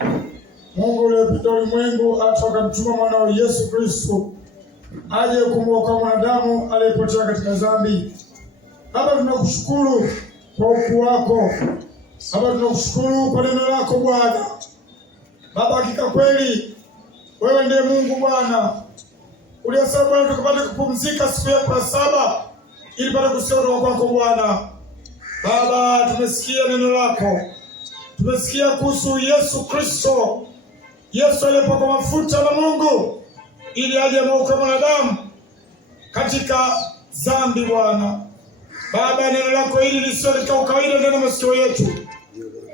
Mungu uliyepita ulimwengu hata akamtuma mwanao Yesu Kristo aje kumwokoa mwanadamu aliyepotea katika dhambi. Baba, tunakushukuru kwa ukuu wako. Baba, tunakushukuru kwa neno lako Bwana. Baba, hakika kweli wewe ndiye Mungu Bwana. Uliyesema Bwana tukapate kupumzika siku yako ya saba ili pate kusikia kutoka kwako Bwana. Baba, tumesikia neno lako. Tumesikia kuhusu Yesu Kristo. Yesu aliyepakwa mafuta na Mungu ili aje amwokoe mwanadamu katika dhambi Bwana. Baba, neno lako hili lisio katika ukawaida ndani ya masikio yetu,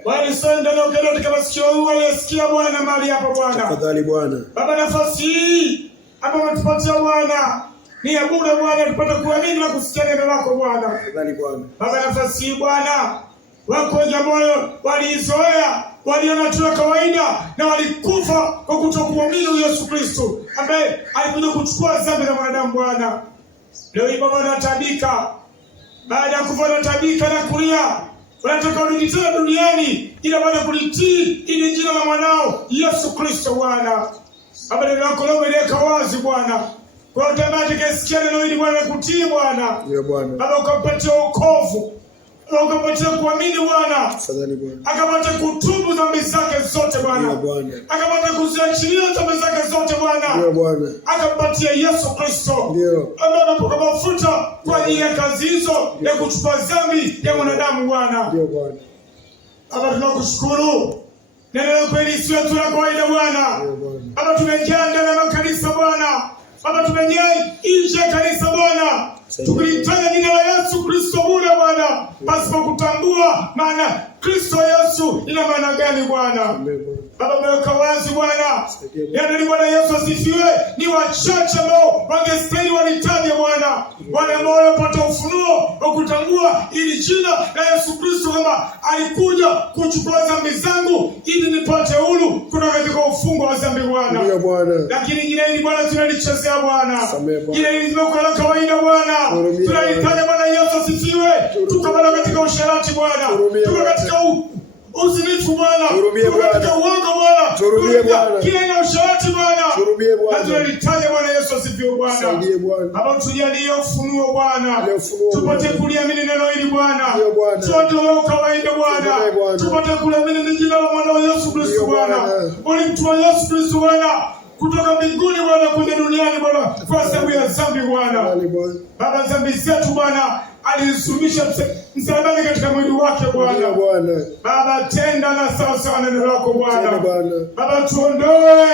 bali sio ndani ya katika masikio huo aliyesikia Bwana mahali hapa Bwana. Tafadhali Bwana. Baba, nafasi hii hapa umetupatia Bwana ni ya bure Bwana, tupate kuamini na kusikia neno lako Bwana. Tafadhali Bwana. Baba, nafasi hii Bwana, wako wengi ambao waliizoea, waliona tu kawaida na walikufa kwa kutokuamini Yesu Kristo ambaye alikuja kuchukua dhambi za mwanadamu Bwana. Leo hii Baba, wanatabika baada ya kufa, wanatabika na kulia, wanataka warudi tena duniani ili baada kulitii ili jina la mwanao Yesu Kristo Bwana. Baba, neno lako leo umeliweka wazi Bwana, kwa utamani atakayesikia neno hili Bwana kutii Bwana. Ndio Bwana. Baba, ukampatia wokovu, ukampatia kuamini Bwana, Tafadhali Bwana. akapatia kutubu dhambi zake zote Bwana. Ndio Bwana. Akapatia kuziachilia dhambi zake zote Bwana. Ndio Bwana. Akampatia Yesu Kristo. Ndio. Ambaye anapaka mafuta kwa ajili ya kazi hizo ya kuchukua dhambi ya mwanadamu Bwana. Ndio Bwana. Baba, tunakushukuru. Neno lako hili sio tu la kawaida Bwana. Ndio Bwana. Baba, tumejaa ndani ya kanisa Bwana. Baba, tumejaa nje ya kanisa Bwana. Tukilitaja jina la Yesu Kristo bure Bwana, pasipo kutambua maana Kristo Yesu ina maana gani Bwana. Baba, umeweka wazi Bwana. Yaani Bwana Yesu asifiwe. Ni wachache ambao wangestahili walitaje Bwana. Wale ambao wamepata ufunuo wa kutambua ili jina la Yesu Kristo kama alikuja kuchukua dhambi zangu ili nipate huru kutoka katika ufungo wa dhambi Bwana. Ndio Bwana. Lakini jina hili Bwana tunalichezea Bwana. Jina hili limekuwa la kawaida Bwana. Tunalitaja Bwana Yesu asifiwe. Tukabana katika usherati Bwana. Tuko katika uzinifu Bwana. Tuko katika uongo Bwana. Turudie Bwana. Kila ina usherati Bwana. Turudie Bwana. Na tunalitaja Bwana Yesu asifiwe Bwana. Saidie Bwana. Baba, tujalie ufunuo Bwana. Tupate Bwana. kuliamini neno hili Bwana. Ndio Bwana. Tuondoe kawaida Bwana. Ndio Bwana. Tupate kuliamini ni jina la mwanao Yesu Kristo Ndio Bwana. Bwana. Ulimtuma Yesu Kristo Bwana kutoka mbinguni Bwana kuja duniani Bwana kwa sababu ya dhambi Bwana. Tafadhali Bwana. Baba, dhambi zetu Bwana alizulumisha msalabani katika mwili wake Ndio Bwana. Bwana. Baba, tenda na sawa neno lako Tenda Bwana. Bwana. Baba, tuondoe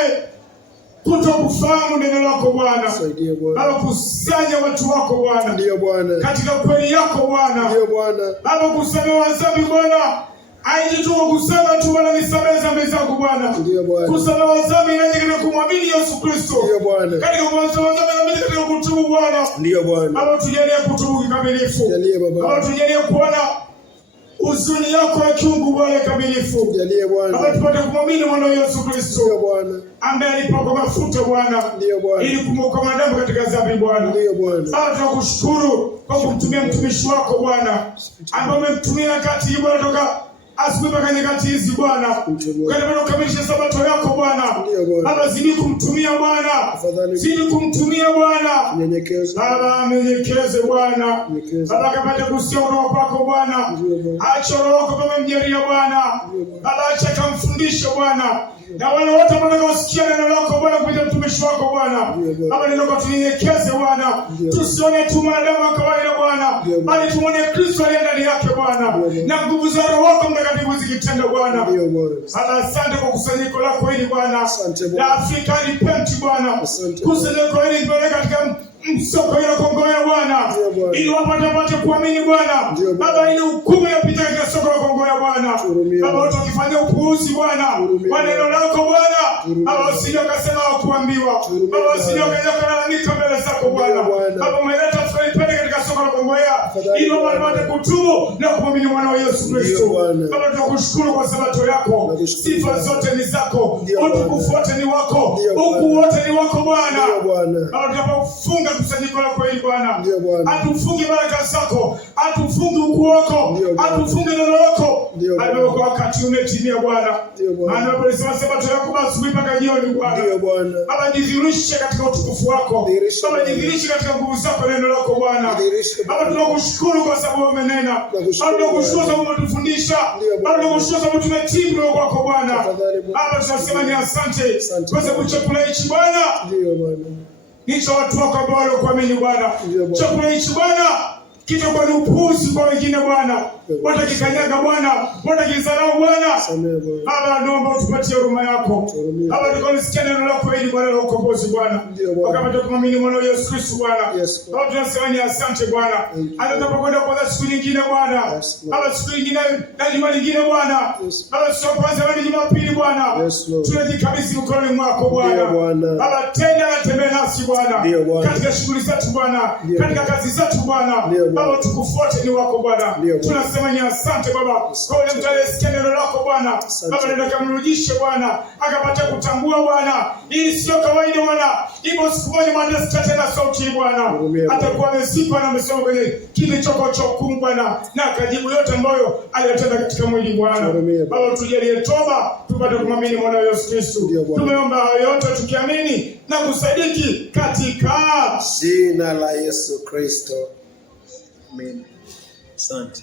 kutokufahamu neno lako Bwana. Saidie Bwana. Baba, kusanya watu wako Bwana Ndio Bwana. katika kweli yako Bwana. Ndio Bwana. Baba, kusamehe dhambi Bwana Haiji tu kusema tu Bwana nisamehe dhambi zangu Bwana. Ndio Bwana. Kusamehe dhambi inaje katika kumwamini Yesu Kristo. Ndio Bwana. Katika kusamehe dhambi inaje katika kutubu Bwana. Ndio Bwana. Baba tujalie kutubu kikamilifu. Jalie Baba. Baba tujalie kuona huzuni yako ya kiungu Bwana kamilifu. Jalie Bwana. Baba tupate kumwamini mwana Yesu Kristo. Ndio Bwana. Ambaye alipakwa mafuta Bwana. Ndio Bwana. Ili kumwokoa mwanadamu katika dhambi Bwana. Ndio Bwana. Baba tunakushukuru kwa kumtumia mtumishi wako Bwana. Ambaye umemtumia kati hii Bwana toka asubuhi mpaka nyakati hizi Bwana. Kwa kukamilisha sabato yako Bwana. Baba zidi kumtumia Bwana. Zidi kumtumia Bwana. Nyenyekeze. Baba mnyenyekeze Bwana. Baba kapate kusikia roho wako Bwana. Acha roho wako Baba mjalia Bwana. Baba acha kamfundishe Bwana. Na wale wote ambao wanasikia neno lako Bwana kupitia mtumishi wako Bwana. Baba neno lako tunyenyekeze Bwana. Tusione tu mwanadamu wa kawaida Bwana. Bali tuone Kristo aliye ndani yake Bwana. Na nguvu za roho wako mtakatifu zikitenda Bwana. Baba asante kwa kusanyiko lako hili Bwana. La Afrika Repent Bwana. Kusanyiko hili limeweka katika msoko ile Kongoya Bwana. Ili wapate kuamini Bwana. Baba ili hukumu yapita katika soko la Kongoya Bwana. Baba watu wakifanya upuuzi Bwana. Kwa neno lako Bwana. Baba usije ukasema hawakuambiwa. Baba usije ukaja kulalamika mbele zako Bwana. Baba umeleta tukaipende katika soko la Kongoya. Ili wapate kutubu na kumwamini mwana wa Yesu Kristo. Baba tunakushukuru kwa sabato yako. Sifa zote ni zako. Utukufu wote ni wako. Ukuu wote ni wako Bwana. Baba tunapofunga kusanyiko lako hili Bwana. Atufunge baraka zako, atufunge ukuu wako, atufunge neno lako. Baba kwa wakati umetimia Bwana. Maana Baba alisema sabato yako asubuhi mpaka jioni Bwana. Baba jidhihirishe katika utukufu wako. Baba jidhihirishe katika nguvu zako neno lako Bwana. Baba tunakushukuru kwa sababu umenena. Baba tunakushukuru kwa sababu umetufundisha. Baba tunakushukuru kwa sababu tumetii neno lako Bwana. Baba tunasema ni asante kwa sababu chakula hichi Bwana. Nicho watu wako ambao waliokuamini Bwana. Chakula hichi Bwana kitakuwa ni upuzi kwa wengine Bwana. Watakikanyaga Bwana, watakizarau Bwana. Baba naomba utupatie huruma yako. Baba tukonisikia neno lako hili Bwana la ukombozi Bwana. Wakapata kumwamini mwana wa Yesu Kristo Bwana. Baba tunasema ni asante Bwana. Hata tunapokwenda kwa siku nyingine Bwana. Baba siku nyingine na juma lingine Bwana. Baba sio kwanza hadi Jumapili Bwana. Tunajikabidhi mkononi mwako Bwana. Baba tena tembea nasi Bwana. Katika shughuli zetu Bwana. Katika kazi zetu Bwana. Baba tukufuate ni wako Bwana. Tunasema ni asante Baba. Kwa ule mtu aliyesikia neno lako Bwana. Baba nenda kamrudishe Bwana. Akapata kutambua Bwana. Hii sio kawaida Bwana. Ipo siku moja mwanasikia tena sauti hii Bwana. Atakuwa amesipa na amesoma kwenye kile choko cha hukumu Bwana. Na akajibu yote ambayo aliyotenda katika mwili Bwana. Baba tujalie toba. Tupate kumwamini mwana wa Yesu Kristo. Tumeomba hayo yote tukiamini na kusadiki katika jina la Yesu Kristo. Amen. Asante.